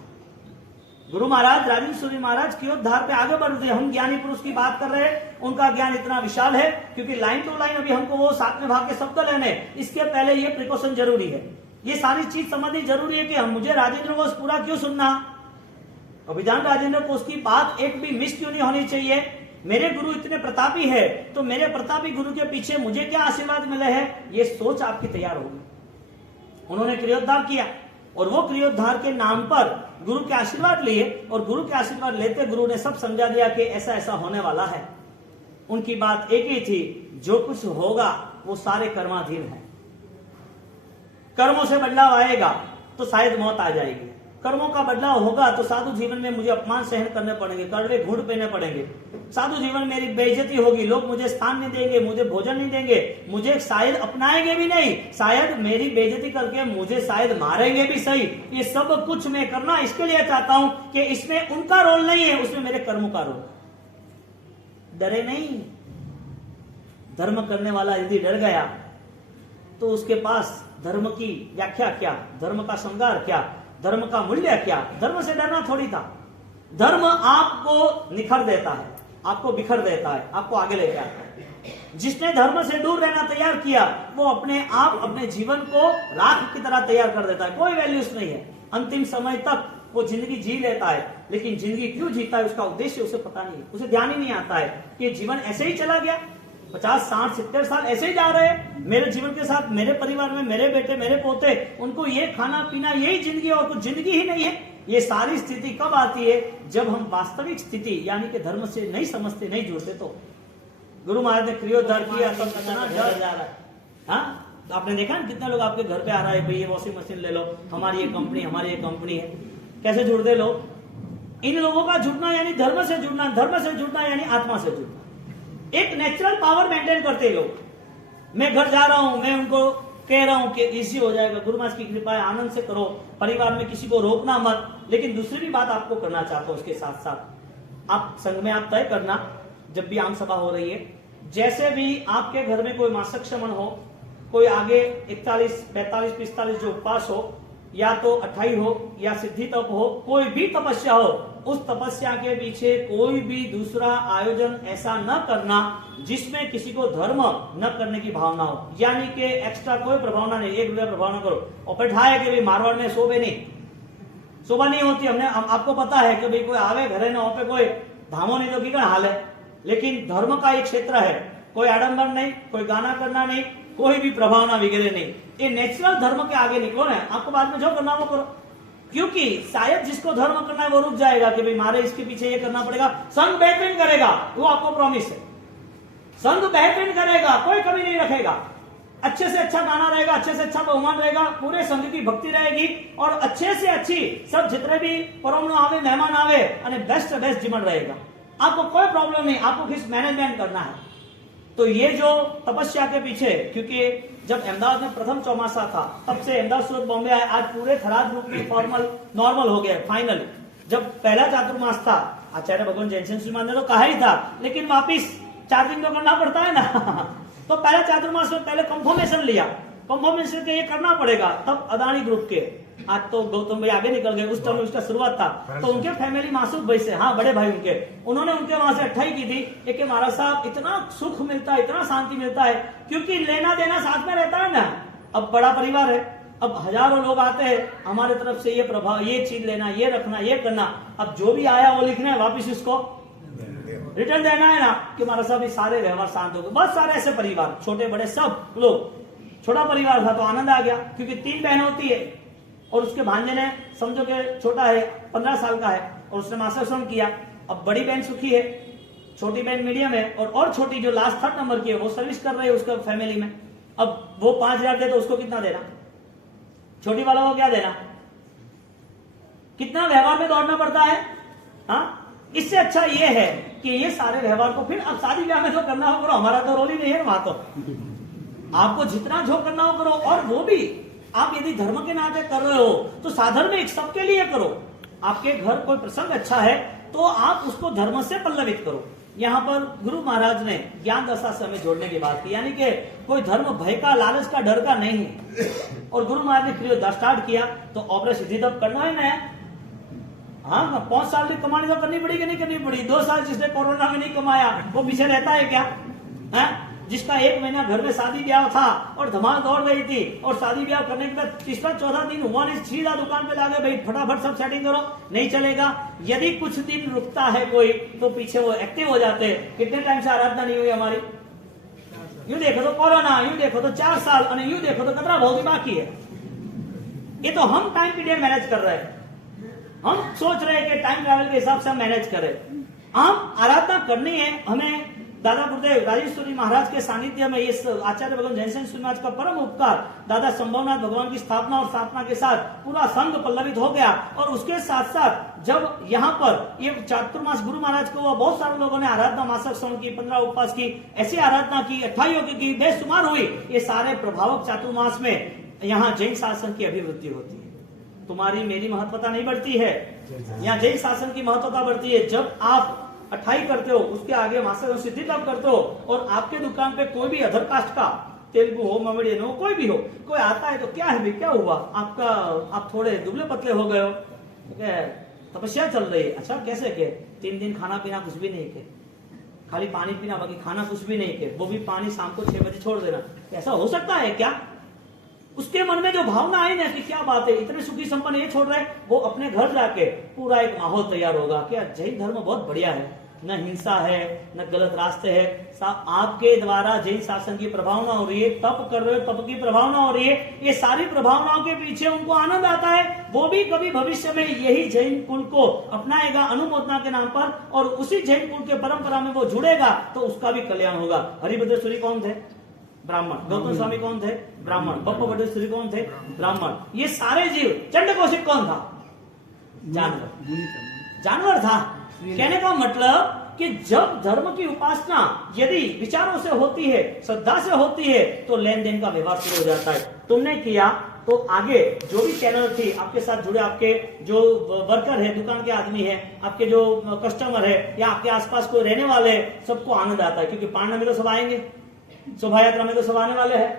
गुरु महाराज राजेंद्र सूरी महाराज क्रियोद्धार पे आगे बढ़ रहे हैं। हम ज्ञानी पुरुष की बात कर रहे हैं, उनका ज्ञान इतना विशाल है, क्योंकि लाइन टू लाइन अभी हमको वो 7वें भाग के शब्द लेने, इसके पहले ये प्रिकॉशन जरूरी है, ये सारी चीज समझनी जरूरी है कि हम, मुझे राजेंद्र को पूरा क्यों सुनना, अभिधान राजेंद्र को उसकी बात एक भी मिस क्यों नहीं होनी चाहिए। मेरे गुरु इतने प्रतापी है, तो मेरे प्रतापी गुरु के पीछे मुझे क्या आशीर्वाद मिले हैं, ये सोच आपकी तैयार होगी। उन्होंने क्रियोद्धार किया, और वो क्रियोद्धार के नाम पर गुरु के आशीर्वाद लिए, और गुरु के आशीर्वाद लेते गुरु ने सब समझा दिया कि ऐसा ऐसा होने वाला है। उनकी बात एक ही थी, जो कुछ होगा वो सारे कर्माधीन है। कर्मों से बदलाव आएगा तो शायद मौत आ जाएगी, कर्मों का बदलाव होगा तो साधु जीवन में मुझे अपमान सहन करने पड़ेंगे, कड़वे घूंट पहने पड़ेंगे, साधु जीवन में मेरी बेइज्जती होगी, लोग मुझे स्थान नहीं देंगे, मुझे भोजन नहीं देंगे, मुझे शायद अपनाएंगे भी नहीं, शायद मेरी बेइज्जती करके मुझे शायद मारेंगे भी सही। ये सब कुछ मैं करना इसके लिए चाहता हूं कि इसमें उनका रोल नहीं है, उसमें मेरे कर्मों का रोल। डरे नहीं। धर्म करने वाला यदि डर गया तो उसके पास धर्म की व्याख्या क्या, धर्म का श्रृंगार क्या, धर्म का मूल्य क्या। धर्म से डरना थोड़ी था। धर्म आपको निखर देता है, आपको बिखर देता है, आपको आगे लेके आता है। जिसने धर्म से दूर रहना तैयार किया वो अपने आप अपने जीवन को राख की तरह तैयार कर देता है, कोई वैल्यूज नहीं है। अंतिम समय तक वो जिंदगी जी लेता है, लेकिन जिंदगी क्यों जीता है उसका उद्देश्य उसे पता नहीं है, उसे ध्यान ही नहीं आता है कि जीवन ऐसे ही चला गया, 50, 60, 70 साल ऐसे ही जा रहे हैं। मेरे जीवन के साथ, मेरे परिवार में मेरे बेटे, मेरे पोते, उनको ये खाना पीना, यही जिंदगी और कुछ जिंदगी ही नहीं है। ये सारी स्थिति कब आती है? जब हम वास्तविक स्थिति यानी कि धर्म से नहीं समझते, नहीं जुड़ते। तो गुरु महाराज ने क्रियोद्धार किया, तब कितना डर जा रहा है। हाँ, तो आपने देखा ना कितने लोग आपके घर पे आ रहा है, भाई ये वॉशिंग मशीन ले लो, हमारी ये कंपनी, हमारी ये कंपनी है। कैसे जुड़ते लोग? इन लोगों का जुड़ना यानी धर्म से जुड़ना, धर्म से जुड़ना यानी आत्मा से जुड़ना। एक नेचुरल पावर मेंटेन करते लोग। मैं घर जा रहा हूं, मैं उनको कह रहा हूं कि इजी हो जाएगा, गुरु महाराज की कृपा है, आनंद से करो, परिवार में किसी को रोकना मत। लेकिन दूसरी भी बात आपको करना चाहता हूं, उसके साथ साथ आप संघ में आप तय करना, जब भी आम सभा हो रही है, जैसे भी आपके घर में कोई मासिक श्रवण हो, कोई आगे 41, 45, 45 जो उपवास हो, या तो 28 हो या सिद्धि तप हो, कोई भी तपस्या हो, उस तपस्या के पीछे कोई भी दूसरा आयोजन ऐसा न करना जिसमें किसी को धर्म न करने की भावना हो। यानी कि एक्स्ट्रा कोई प्रभावना नहीं, 1 रुपया प्रभावना करो। और बैठाए कि भाई मारवाड़ में शोभे नहीं, शोभा नहीं होती। हमने आपको पता है कि भाई कोई आवे घरे न पे कोई धामो नहीं तो की हाल है। लेकिन धर्म का एक क्षेत्र है, कोई आडंबर नहीं, कोई गाना करना नहीं, कोई भी प्रभावना वगैरह नहीं। ये नेचुरल धर्म के आगे निकलो ना, आपको बाद में जो करना वो करो। क्योंकि शायद जिसको धर्म करना है वो रुक जाएगा कि भाई मारे इसके पीछे ये करना पड़ेगा। संघ बेहतरीन करेगा, वो आपको प्रॉमिस है। संघ बेहतरीन करेगा, कोई कमी नहीं रखेगा। अच्छे से अच्छा गाना रहेगा, अच्छे से अच्छा बहुमान रहेगा, पूरे संघ की भक्ति रहेगी, और अच्छे से अच्छी सब जितने भी परमणु आवे, मेहमान आवे, और बेस्ट से बेस्ट जीवन रहेगा। आपको कोई प्रॉब्लम नहीं, आपको किस मैनेजमेंट करना है। तो ये जो तपस्या के पीछे, क्योंकि जब अहमदाबाद में प्रथम चौमासा था, तब से अहमदाबाद, सूरत, बॉम्बे आए, आज पूरे खराब रूप में फॉर्मल नॉर्मल हो गया फाइनल। जब पहला चातुर्मास था, आचार्य भगवान जैनसन श्रीमान ने तो कहा ही था, लेकिन वापिस 4 दिन तो करना पड़ता है ना। तो पहला चातुर्मास में पहले कंफर्मेशन लिया, कंफर्मेशन के ये करना पड़ेगा। तब अदानी ग्रुप के, आज तो गौतम भाई आगे निकल गए, उस टाइम उसका शुरुआत था, तो उनके फैमिली मासूद भाई से, हाँ बड़े भाई उनके, उन्होंने उनके वहां से 28 की थी कि महाराज साहब इतना सुख मिलता है, इतना शांति मिलता है, क्योंकि लेना देना साथ में रहता है ना। अब बड़ा परिवार है, अब हजारों लोग आते हैं हमारे तरफ से, ये प्रभाव, ये चीज लेना, ये रखना, ये करना। अब जो भी आया वो लिखना है, वापिस इसको रिटर्न देना है ना, कि महाराज साहब ये सारे व्यवहार शांत हो गए। बहुत सारे ऐसे परिवार, छोटे बड़े सब लोग, छोटा परिवार था तो आनंद आ गया, क्योंकि 3 बहन होती है, और उसके भांजे ने समझो कि छोटा है, 15 साल का है, और उसने मास्टर श्रवण किया। अब बड़ी बहन सुखी है, छोटी बहन मीडियम है, और छोटी जो लास्ट 3rd नंबर की है वो सर्विस कर रही है उसका फैमिली में। अब वो 5,000 दे तो उसको कितना देना, छोटी वाला को क्या देना, कितना व्यवहार में दौड़ना पड़ता है। हाँ, इससे अच्छा ये है कि ये सारे व्यवहार को फिर अब शादी ब्याह में जो करना हो करो, हमारा तो रोल ही नहीं है वहां। तो आपको जितना जो करना हो करो, और वो भी आप यदि धर्म के नाते कर रहे हो तो साधर्मिक सबके लिए करो। आपके घर कोई प्रसंग अच्छा है तो आप उसको धर्म से पल्लवित करो। यहाँ पर गुरु महाराज ने ज्ञान दशा से हमें जोड़ने की बात की, यानी कि कोई धर्म भय का, लालच का, डर का नहीं है। और गुरु महाराज ने क्रियोद्धार स्टार्ट किया तो ऑपरेशन सिद्धि तब करना है ना। हाँ, 5 साल की कमानी तो करनी पड़ी कि नहीं करनी पड़ी। 2 साल जिसने कोरोना में नहीं कमाया वो पीछे रहता है क्या? है जिसका 1 महीना घर में शादी ब्याह था और धमाल दौड़ रही थी, और शादी ब्याह करने के बाद 3-4 दिन हुआ नहीं, सीधा दुकान पे लागे भाई फटाफट सब सेटिंग करो, नहीं चलेगा। यदि कुछ दिन रुकता है कोई तो पीछे वो एक्टिव हो जाते हैं। कितने टाइम से आराधना नहीं हुई हमारी? यूं देखो तो कोरोना, यूं देखो तो 4 साल, और यूं देखो तो कतरा बहुत ही बाकी है। ये तो हम टाइम पीरियड मैनेज कर रहे हैं, हम सोच रहे हैं कि टाइम ट्रैवल के हिसाब से हम मैनेज करें। हम आराधना करनी है, हमें दादा गुरुदेव राजेश्वरी महाराज के सानिध्य में, इस आचार्य भगवान जैनसन सूरी महाराज का परम उपकार, दादा संभवनाथ भगवान की स्थापना और स्थापना के साथ पूरा संघ पल्लवित हो गया। और उसके साथ साथ जब यहाँ पर ये चातुर्मास गुरु महाराज को बहुत सारे लोगों ने आराधना मासिक श्रवण की, 15 उपवास की, ऐसी आराधना की, 28 की बेशुमार हुई। ये सारे प्रभावक चातुर्मास में यहाँ जैन शासन की अभिवृद्धि होती है। तुम्हारी मेरी महत्वता नहीं बढ़ती है, यहाँ जैन शासन की महत्वता बढ़ती है। जब आप 28 करते हो, उसके आगे मास्टर सिद्धि तब करते हो, और आपके दुकान पे कोई भी अदर कास्ट का, तेलुगु हो, ममिडियन हो, कोई भी हो, कोई आता है तो क्या है भाई, क्या हुआ आपका, आप थोड़े दुबले पतले हो गए हो, तपस्या चल रही है। अच्छा कैसे के? 3 दिन खाना पीना कुछ भी नहीं के, खाली पानी पीना, बाकी खाना कुछ भी नहीं के, वो भी पानी शाम को 6 बजे छोड़ देना। ऐसा हो सकता है क्या? उसके मन में जो भावना आई ना कि क्या बात है, इतने सुखी संपन्न ये छोड़ रहे हैं, वो अपने घर जाके पूरा एक माहौल तैयार होगा कि जैन धर्म बहुत बढ़िया है, न हिंसा है, न गलत रास्ते है। आपके द्वारा जैन शासन की प्रभावना हो रही है, तप कर रहे हो, तप की प्रभावना हो रही है, ये सारी प्रभावनाओं के पीछे उनको आनंद आता है। वो भी कभी भविष्य में यही जैन कुल को अपनाएगा अनुमोदना के नाम पर, और उसी जैन कुल के परंपरा में वो जुड़ेगा, तो उसका भी कल्याण होगा। हरिभद्र सूरी कौन थे? ब्राह्मण। गौतम स्वामी कौन थे? ब्राह्मण। बप्पा भट्टेश्वरी कौन थे? ब्राह्मण। ये सारे जीव। चंड कौशिक कौन था? जानवर था। कहने का मतलब कि जब धर्म की उपासना यदि विचारों से होती है, श्रद्धा से होती है, तो लेन देन का व्यवहार शुरू हो जाता है। तुमने किया तो आगे जो भी चैनल थी आपके साथ जुड़े, आपके जो वर्कर है, दुकान के आदमी है, आपके जो कस्टमर है, या आपके आसपास कोई रहने वाले है, सबको आनंद आता है, क्योंकि पांडा में तो सब आएंगे, शोभा यात्रा में तो सब आने वाले हैं।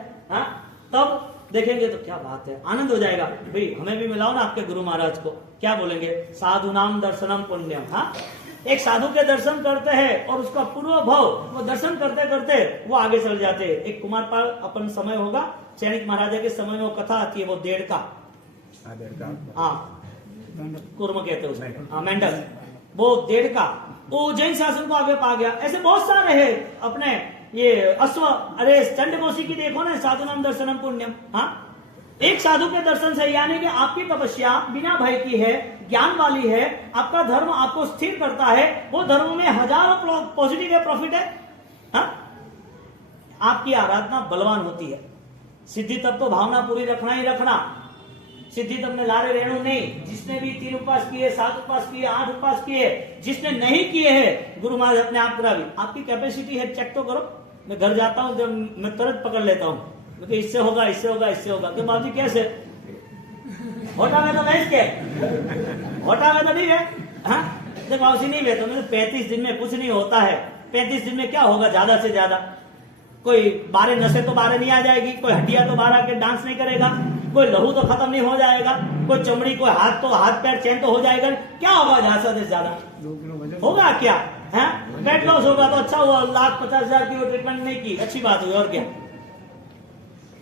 तब देखेंगे तो क्या बात है, आनंद हो जाएगा। भाई हमें भी मिलाओ ना आपके गुरु महाराज को। क्या बोलेंगे? साधु नाम दर्शनम पुण्यम। हाँ, एक साधु के दर्शन करते हैं और उसका पूर्व भाव वो दर्शन करते करते वो आगे चल जाते हैं। एक कुमारपाल अपन समय होगा, सैनिक महाराजा के समय में वो कथा आती है, वो डेढ़ का कुर्म कहते हैं उसमें, मेंढक, वो डेढ़ का, वो जैन शासन को आगे पा गया। ऐसे बहुत सारे हैं अपने ये अश्व। अरे चंड कौशिक की देखो ना, साधु नाम दर्शनम पुण्यम। हाँ, एक साधु के दर्शन से, यानी कि आपकी तपस्या बिना भय की है, ज्ञान वाली है, आपका धर्म आपको स्थिर करता है, वो धर्म में हजारों पॉजिटिव है, प्रॉफिट है। हाँ? आपकी आराधना बलवान होती है। सिद्धि तब तो भावना पूरी रखना ही रखना। सिद्धि तब में लारे रेणु नहीं। जिसने भी 3 उपवास किए, 7 उपवास किए, 8 उपवास किए, जिसने नहीं किए हैं, गुरु महाराज अपने आप करा भी। आपकी कैपेसिटी है, चेक तो करो। मैं घर जाता हूं, जब मैं तुरंत पकड़ लेता हूं, क्योंकि इससे होगा, इससे होगा, इससे होगा। तो बाबू कैसे? होटा में तो नहीं के, होटा में तो नहीं है। हाँ, देखो बाबू नहीं है तो 35 दिन में कुछ नहीं होता है। 35 दिन में क्या होगा ज्यादा से ज्यादा? कोई 12 नशे तो 12 नहीं आ जाएगी, कोई हड्डियां तो 12 के डांस नहीं करेगा, कोई लहू तो खत्म नहीं हो जाएगा, कोई चमड़ी, कोई हाथ पैर चैन तो हो जाएगा। क्या होगा ज्यादा से ज्यादा? होगा क्या? है वेट लॉस होगा तो अच्छा हुआ, 1,50,000 की वो ट्रीटमेंट नहीं की, अच्छी बात हुई। और क्या?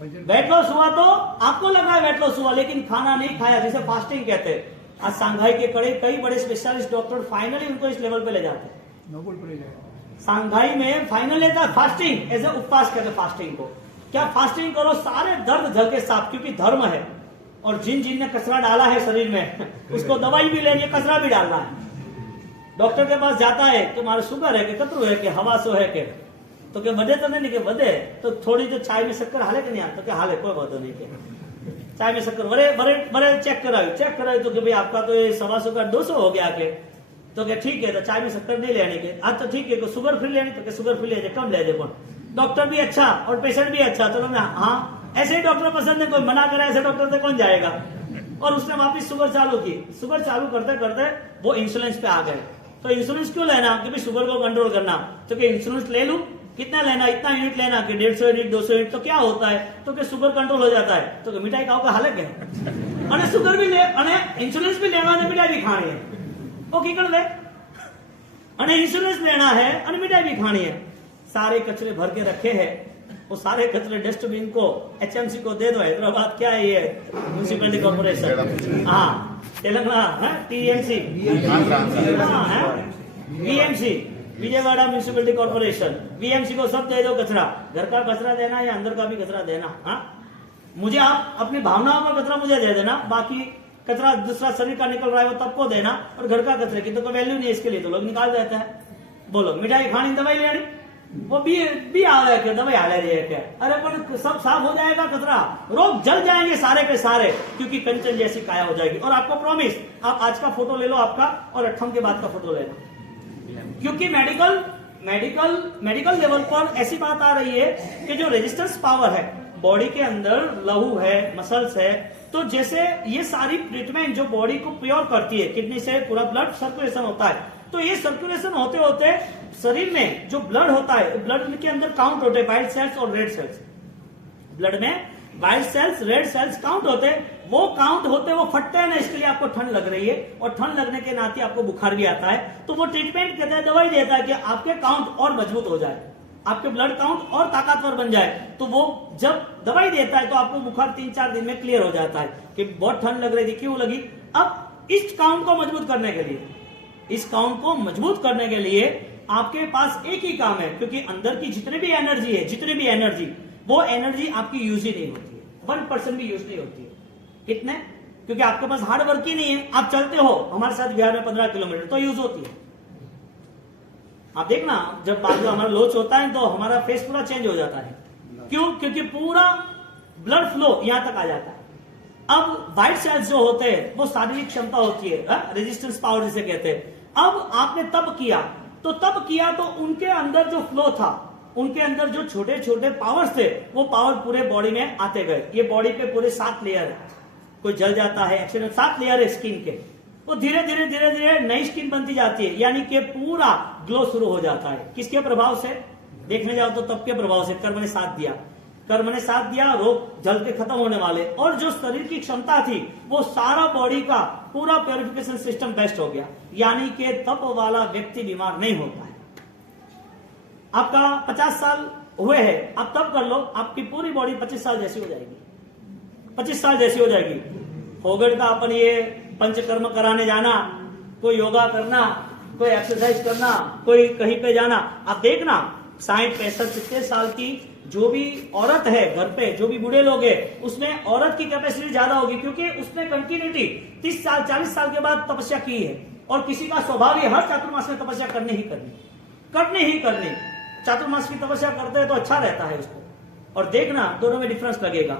वेट लॉस हुआ तो आपको लगा वेट लॉस हुआ, लेकिन खाना नहीं खाया, जिसे फास्टिंग कहते हैं। आज सांघाई के कई बड़े स्पेशलिस्ट डॉक्टर फाइनली उनको इस लेवल पे ले जाते हैं। सांघाई में फाइनल लेता है फास्टिंग, ऐसे उपवास कहते हैं फास्टिंग को। क्या फास्टिंग करो, सारे दर्द झल के साथ, क्योंकि धर्म है। और जिन ने कचरा डाला है शरीर में, उसको दवाई भी लेनी है, कचरा भी डालना है। डॉक्टर के पास जाता है, तुम्हारे शुगर है कि कतरू है कि हवासो है के, तो क्या वधे तो नहीं, कि वधे तो थोड़ी जो चाय में शक्कर हाले कि नहीं आता, तो क्या हाले, कोई बात नहीं के चाय में शक्कर बड़े चेक कराई तो कि भाई आपका तो ये 125 का 200 हो गया के, तो क्या ठीक है, तो चाय में शक्कर नहीं लेने के। आज तो ठीक है, शुगर फ्री लेनी, तो क्या शुगर फ्री ले जाए, कम ले जाए। कौन? डॉक्टर भी अच्छा और पेशेंट भी अच्छा। तो हाँ, ऐसे ही डॉक्टर पसंद है, कोई मना करे ऐसे डॉक्टर से कौन जाएगा? और उसने वापिस शुगर चालू की। शुगर चालू करते करते वो इंश्योरेंस पे आ गए। तो इंश्योरेंस क्यों लेना? कि भाई शुगर को कंट्रोल करना, तो क्या इंश्योरेंस ले लूं? कितना लेना? इतना यूनिट लेना कि 150 यूनिट 200 यूनिट। तो क्या होता है? तो क्या शुगर कंट्रोल हो जाता है। तो मिठाई खाओ का हालत है, और शुगर भी ले, इंश्योरेंस भी लेना है, मिठाई भी खानी है। वो की कर ले, इंश्योरेंस लेना है और मिठाई भी खानी है। सारे कचरे भर के रखे हैं, वो सारे कचरे डस्टबिन को HMC को दे दो। हैदराबाद क्या है ये, म्यूनिसिपैलिटी कॉर्पोरेशन, हाँ Telangana TMC, VMC Vijayawada municipality corporation, VMC को सब दे दो कचरा। घर का कचरा देना या अंदर का भी कचरा देना। हाँ, मुझे आप अपनी भावनाओं का कचरा मुझे दे देना, बाकी कचरा दूसरा शरीर का निकल रहा है वो तब को देना। और घर का कचरे की तो कोई वैल्यू नहीं है, इसके लिए तो लोग निकाल देते हैं। बोलो मिठाई खानी, दवाई लेनी, वो भी आ रहा है, दवाई हाले रही है क्या? अरे पर सब साफ हो जाएगा कचरा, रोग जल जाएंगे सारे के सारे, क्योंकि कंचन जैसी काया हो जाएगी। और आपको प्रॉमिस, आप आज का फोटो ले लो आपका, और 8 के बाद का फोटो लेना, क्योंकि मेडिकल लेवल पर ऐसी बात आ रही है कि जो रेजिस्टेंस पावर है बॉडी के अंदर, लहू है, मसल्स है, तो जैसे ये सारी ट्रीटमेंट जो बॉडी को प्योर करती है, किडनी से पूरा ब्लड सर्कुलेशन होता है, तो ये सर्कुलेशन होते होते शरीर में जो ब्लड होता है, ब्लड के अंदर काउंट होते हैं व्हाइट सेल्स और रेड सेल्स। ब्लड में white cells, red cells count होते हैं। वो काउंट होते वो फटते हैं ना, इसके लिए आपको ठंड लग रही है, और ठंड लगने के नाते आपको बुखार भी आता है। तो वो ट्रीटमेंट कहता है, दवाई देता है कि आपके काउंट और मजबूत हो जाए, आपके ब्लड काउंट और ताकतवर बन जाए। तो वो जब दवाई देता है तो आपको बुखार 3-4 दिन में क्लियर हो जाता है कि बहुत ठंड लग रही थी, क्यों लगी? अब इस काउंट को मजबूत करने के लिए इस काउंट को मजबूत करने के लिए आपके पास एक ही काम है, क्योंकि अंदर की जितनी भी एनर्जी वो एनर्जी आपकी यूज ही नहीं होती है, 1% भी यूज नहीं होती है। कितने? क्योंकि आपके पास हार्ड वर्क ही नहीं है। आप चलते हो हमारे साथ बिहार में 15 किलोमीटर तो यूज होती है। आप देखना जब बाजू हमारा लोच होता है तो हमारा फेस पूरा चेंज हो जाता है। क्यों? क्योंकि पूरा ब्लड फ्लो यहां तक आ जाता है। अब व्हाइट सेल्स जो होते हैं वो शारीरिक क्षमता होती है, रेजिस्टेंस पावर जिसे कहते हैं। अब आपने तब किया तो उनके अंदर जो फ्लो था, उनके अंदर जो छोटे छोटे पावर्स थे, वो पावर पूरे बॉडी में आते गए। ये बॉडी पे पूरे 7 लेयर है, कोई जल जाता है एक्सीडेंट, 7 लेयर है स्किन के। वो धीरे धीरे नई स्किन बनती जाती है, यानी कि पूरा ग्लो शुरू हो जाता है। किसके प्रभाव से? देखने जाओ तो तब के प्रभाव से। कर्म ने साथ दिया, रोग जल के खत्म होने वाले। और जो शरीर की क्षमता थी वो सारा बॉडी का पूरा प्योरिफिकेशन सिस्टम बेस्ट हो गया, यानी कि तप वाला व्यक्ति बीमार नहीं होता है। आपका 50 साल हुए हैं, आप तप कर लो, आपकी पूरी बॉडी 25 साल जैसी हो जाएगी, 25 साल जैसी हो जाएगी। फोगट का अपन ये पंचकर्म कराने जाना, कोई योगा करना, कोई एक्सरसाइज करना, कोई कहीं पे जाना, आप देखना 60-65 साल की जो भी औरत है घर पे, जो भी बूढ़े लोग हैं, उसमें औरत की कैपेसिटी ज्यादा होगी, क्योंकि उसने कंटिन्यूटी 30 साल 40 साल के बाद तपस्या की है। और किसी का स्वभाव ही हर चातुर्मास में तपस्या करनी ही करनी। चातुर्मास की तपस्या करते हैं तो अच्छा रहता है उसको। और देखना दोनों में डिफरेंस लगेगा।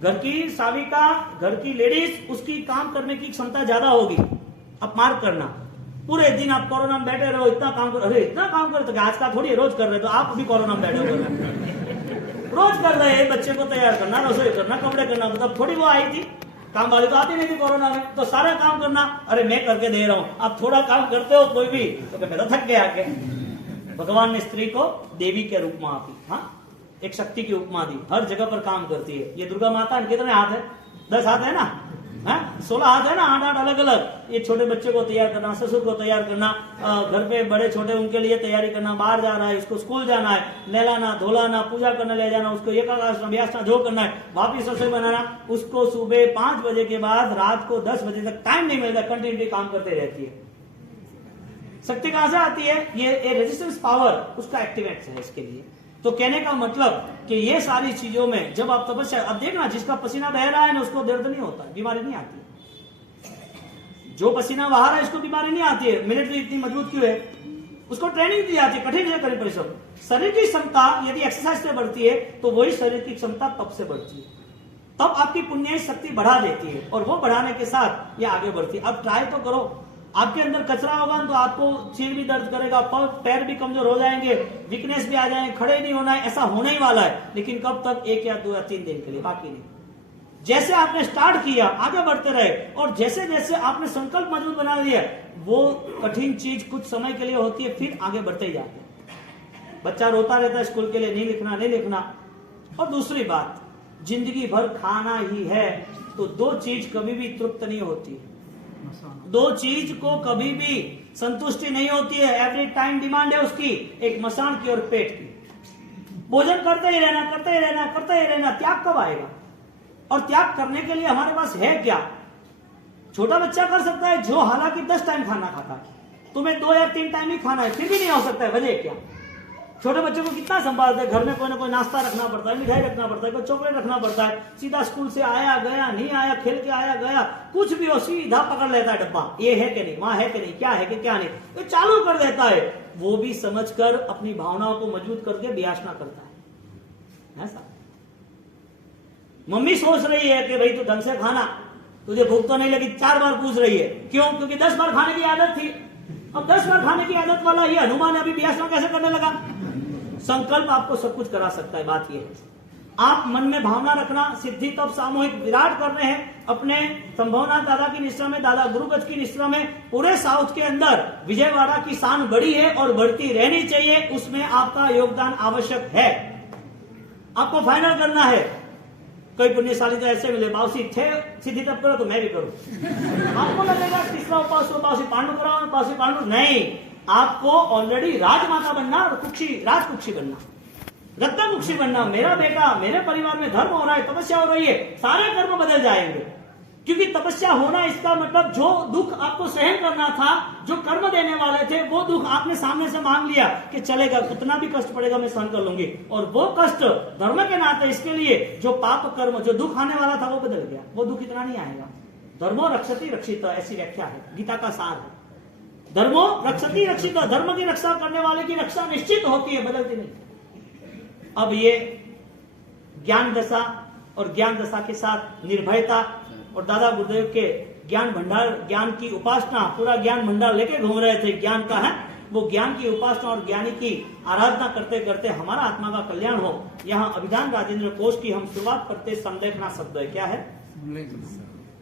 घर की साविका, घर की लेडीज, उसकी काम करने की क्षमता ज्यादा होगी। आप मार्क करना, पूरे दिन आप कोरोना में बैठे रहो, इतना काम करो, इतना काम करो तो आज का थोड़ी रोज कर रहे, तो आप भी कोरोना में बैठे हो, रोज कर रहे हैं। बच्चे को तैयार करना, रसोई करना, कपड़े करना, मतलब थोड़ी वो आई थी काम वाली तो आती नहीं थी कोरोना में, तो सारा काम करना। अरे मैं करके दे रहा हूं, आप थोड़ा काम करते हो कोई भी तो मैं तो थक गया के। भगवान ने स्त्री को देवी के रूप में आपी, हाँ, एक शक्ति की उपमा दी, हर जगह पर काम करती है। ये दुर्गा माता कितने हाथ है? 10 हाथ है ना, 16 हाथ है ना, 8 अलग अलग। ये छोटे बच्चे को तैयार करना, ससुर को तैयार करना, घर पे बड़े छोटे उनके लिए तैयारी करना, बाहर जा रहा है, इसको स्कूल जाना है, नहलाना धोलाना, पूजा करने ले जाना, उसको एकादश व्यासना जो करना है, वापिस रसोई बनाना, उसको सुबह 5 बजे के बाद रात को 10 बजे तक टाइम नहीं मिलता, कंटिन्यूटी काम करते रहती है। शक्ति कहां से आती है? ये रेजिस्टेंस पावर उसका एक्टिवेट है इसके लिए। तो कहने का मतलब कि ये सारी चीजों में जब आप तपस्या, अब देखना जिसका पसीना बह रहा है ना उसको दर्द नहीं होता, बीमारी नहीं आती। जो पसीना बहा रहा है इसको बीमारी नहीं आती है। मिलिट्री इतनी मजबूत क्यों है? उसको ट्रेनिंग दी जाती है, कठिन करे परिश्रम। शरीर की क्षमता यदि एक्सरसाइज से बढ़ती है तो वही शरीर की क्षमता तप से बढ़ती है। तब आपकी पुण्य शक्ति बढ़ा देती है और वो बढ़ाने के साथ ये आगे बढ़ती है। अब ट्राई तो करो, आपके अंदर कचरा होगा तो आपको सिर भी दर्द करेगा, पैर भी कमजोर हो जाएंगे, वीकनेस भी आ जाएंगे, खड़े नहीं होना है, ऐसा होने ही वाला है। लेकिन कब तक? 1 या 2 या 3 दिन के लिए, बाकी नहीं। जैसे आपने स्टार्ट किया आगे बढ़ते रहे, और जैसे जैसे आपने संकल्प मजबूत बना लिया, वो कठिन चीज कुछ समय के लिए होती है, फिर आगे बढ़ते ही जाते हैं। बच्चा रोता रहता है स्कूल के लिए, नहीं लिखना। और दूसरी बात, जिंदगी भर खाना ही है तो 2 चीज कभी भी तृप्त नहीं होती, 2 चीज को कभी भी संतुष्टि नहीं होती है। एवरी टाइम डिमांड है उसकी, एक मसान की और पेट की। भोजन करते ही रहना। त्याग कब आएगा? और त्याग करने के लिए हमारे पास है क्या? छोटा बच्चा कर सकता है जो हालांकि 10 टाइम खाना खाता है, तुम्हें 2 या 3 टाइम ही खाना है, फिर भी नहीं हो सकता है। वजह क्या? छोटे बच्चों को कितना संभालते हैं, घर में कोई ना कोई नाश्ता रखना पड़ता है, मिठाई रखना पड़ता है, कोई चॉकलेट रखना पड़ता है। सीधा स्कूल से आया गया, नहीं आया, खेल के आया गया, कुछ भी हो सीधा पकड़ लेता है डब्बा, ये है कि नहीं, वहां है कि नहीं, क्या है कि क्या नहीं, ये चालू कर देता है। वो भी समझकर अपनी भावनाओं को मजबूत करके व्यासना करता है। ऐसा मम्मी सोच रही है कि भाई तू ढंग से खाना, तुझे भूख तो नहीं लगी, 4 बार पूछ रही है। क्यों? क्योंकि 10 बार खाने की आदत थी। अब 10 बार खाने की आदत वाला ये हनुमान अभी व्यासना कैसे करने लगा? संकल्प आपको सब कुछ करा सकता है। बात यह है आप मन में भावना रखना, सिद्धि तब सामूहिक विराट कर रहे हैं अपने संभावना दादा की निष्ठा में, दादा गुरुगज की निष्ठा में। पूरे साउथ के अंदर विजयवाड़ा की शान बढ़ी है और बढ़ती रहनी चाहिए, उसमें आपका योगदान आवश्यक है। आपको फाइनल करना है। कोई पुण्यशाली तो ऐसे मिले, बाउसी थे सिद्धि तब करो तो मैं भी करूं। आपको लगेगा तीसरा उपास पांडु कराओ, पांडु नहीं, आपको ऑलरेडी राजमाता बनना, राजकुक्षी बनना, रत्नकुक्षी बनना। मेरा बेटा, मेरे परिवार में धर्म हो रहा है, तपस्या हो रही है, सारे कर्म बदल जाएंगे। क्योंकि तपस्या होना इसका मतलब जो दुख आपको सहन करना था, जो कर्म देने वाले थे, वो दुख आपने सामने से मांग लिया कि चलेगा, कितना भी कष्ट पड़ेगा मैं सहन कर लूंगी। और वो कष्ट धर्म के नाते इसके लिए जो पाप कर्म, जो दुख आने वाला था वो बदल गया, वो दुख इतना नहीं आएगा। धर्मो रक्षति रक्षित, ऐसी व्याख्या है, गीता का सार है। धर्मो रक्षति रक्षित, धर्म की रक्षा करने वाले की रक्षा निश्चित होती है, बदलती नहीं। अब ये ज्ञान दशा और ज्ञान दशा के साथ निर्भयता और दादा गुरुदेव के ज्ञान भंडार, ज्ञान की उपासना, पूरा ज्ञान भंडार लेके घूम रहे थे, ज्ञान का है वो ज्ञान की उपासना और ज्ञानी की आराधना करते करते हमारा आत्मा का कल्याण हो। यहाँ अभिधान राजेंद्र कोश की हम शुरुआत करते संलेखना शब्द है, क्या है?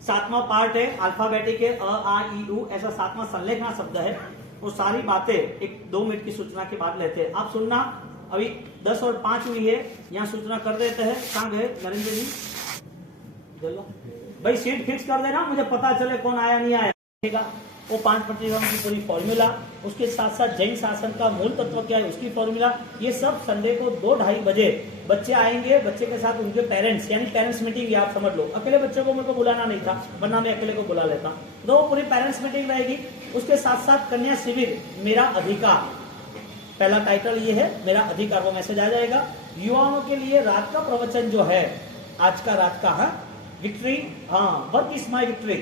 7वां पार्ट है, अल्फाबेटिक है, अ आ ई उ, ऐसा 7वां संलेखना शब्द है। वो सारी बातें एक 2 मिनट की सूचना के बाद लेते हैं, आप सुनना। अभी 10 और 5 हुई है, यहाँ सूचना कर देते हैं। कहाँ गए नरेंद्र जी? चलो भाई सीट फिक्स कर देना, मुझे पता चले कौन आया नहीं आया। वो 5 प्रतिबंध की पूरी फॉर्मूला, उसके साथ साथ जैन शासन का मूल तत्व क्या है उसकी फॉर्मूला, ये सब संडे को 2-2:30 बजे बच्चे आएंगे, बच्चे के साथ उनके पेरेंट्स, यानी पेरेंट्स मीटिंग, आप समझ लो। अकेले बच्चों को मेरे को बुलाना नहीं था, वरना मैं अकेले को बुला लेता। तो वो पूरी पेरेंट्स मीटिंग रहेगी। उसके साथ साथ कन्या शिविर मेरा अधिकार, पहला टाइटल ये है मेरा अधिकार, वो मैसेज आ जाएगा। युवाओं के लिए रात का प्रवचन जो है, आज का रात का है विक्ट्री, हाँ, वर्क इज माई विक्ट्री,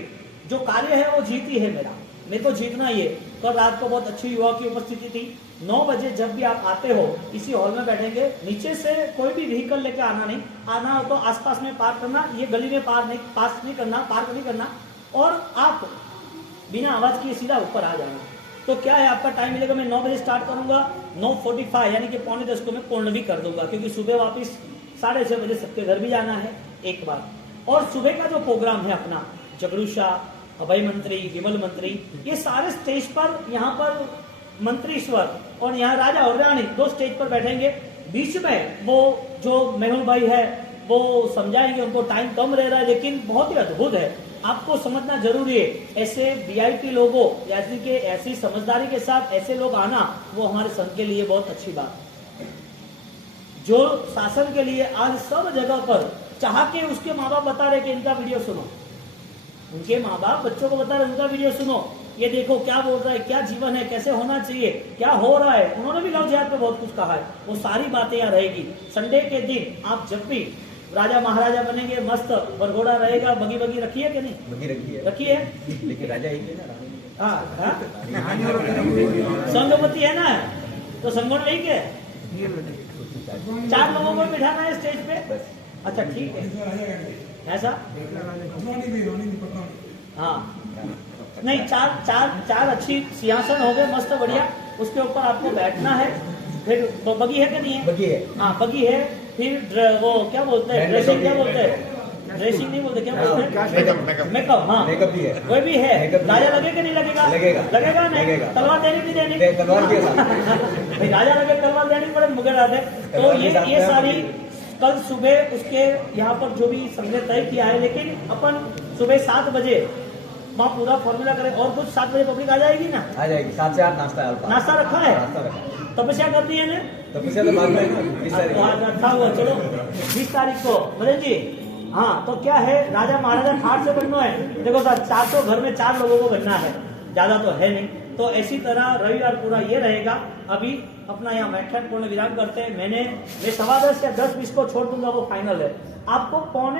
जो कार्य है वो जीती है मेरा, मेरे को जीतना ये। कल रात को बहुत अच्छी युवा की उपस्थिति थी। 9 बजे जब भी आप आते हो इसी हॉल में बैठेंगे, नीचे से कोई भी व्हीकल लेके आना नहीं, आना हो तो आसपास में पार्क करना, ये गली में पास नहीं करना, पार्क नहीं करना, और आप बिना आवाज किए सीधा ऊपर आ जाना। तो क्या है, आपका टाइम मिलेगा, मैं 9 बजे स्टार्ट करूंगा, 9:45 यानी कि 9:45 को मैं पूर्ण भी कर दूंगा, क्योंकि सुबह वापस 6:30 बजे सबके घर भी जाना है एक बार। और सुबह का जो प्रोग्राम है अपना, जगरूषा, अभय मंत्री, विमल मंत्री, ये सारे स्टेज पर, यहाँ पर मंत्रीश्वर और यहाँ राजा और रानी 2 स्टेज पर बैठेंगे। बीच में वो जो मेहुल भाई है वो समझाएंगे, उनको टाइम कम रह रहा है लेकिन बहुत ही अद्भुत है, आपको समझना जरूरी है। ऐसे वीआईपी लोगों, ऐसी समझदारी के साथ ऐसे लोग आना, वो हमारे संघ के लिए बहुत अच्छी बात है। जो शासन के लिए आज सब जगह पर चाह के उसके माँ बाप बता रहे कि इनका वीडियो सुनो, उनके माँ बाप बच्चों को बता रहे उनका वीडियो सुनो, ये देखो क्या बोल रहा है, क्या जीवन है, कैसे होना चाहिए, क्या हो रहा है। उन्होंने भी लव जिहाद पे बहुत कुछ कहा है, वो सारी बातें यहाँ रहेगी। संडे के दिन आप जब भी राजा महाराजा बनेंगे, मस्त बरघोड़ा रहेगा, बगी बगी रखी है कि नहीं? बगी रखी है, लेकिन राजा ही है ना। हाँ, संगमती है ना, तो संगम नहीं के 4 लोगों को बिठाना है स्टेज पे। अच्छा ठीक है, ऐसा हाँ, नहीं, चार अच्छी सिंहासन हो गए, मस्त बढ़िया, उसके ऊपर आपको बैठना है। फिर बगी है कि नहीं है? बगी है, हाँ बगी है। फिर वो क्या बोलते हैं, ड्रेसिंग क्या बोलते हैं, ड्रेसिंग नहीं बोलते, क्या बोलते हैं, मेकअप, हाँ मेकअप भी है, वो भी है। राजा लगे कि नहीं लगेगा? लगेगा नहीं, तलवार देनी भी देनी, तलवार भाई राजा लगे तलवार देनी पड़े, मुगल राधे। तो ये सारी कल सुबह उसके यहाँ पर जो भी संजय तय किया है, लेकिन अपन सुबह 7 बजे वहाँ पूरा फॉर्मूला करें। और कुछ 7 बजे पब्लिक आ जाएगी ना? आ जाएगी, 7 से 8 नाश्ता रखा है, तपस्या करती है ना? तपस्या तो बाद में रखा हुआ। चलो 20 तारीख को बदल जी, हाँ। तो क्या है, राजा महाराजा ठाट से बनना है। देखो सर, 400 घर में 4 लोगों को बनना है, ज्यादा तो है नहीं। तो इसी तरह रविवार पूरा ये रहेगा। अभी अपना यहाँ व्याख्यान पूर्ण विराम करते हैं। मैं 10:15 या 10:20 को छोड़ दूंगा, वो फाइनल है। आपको 9:45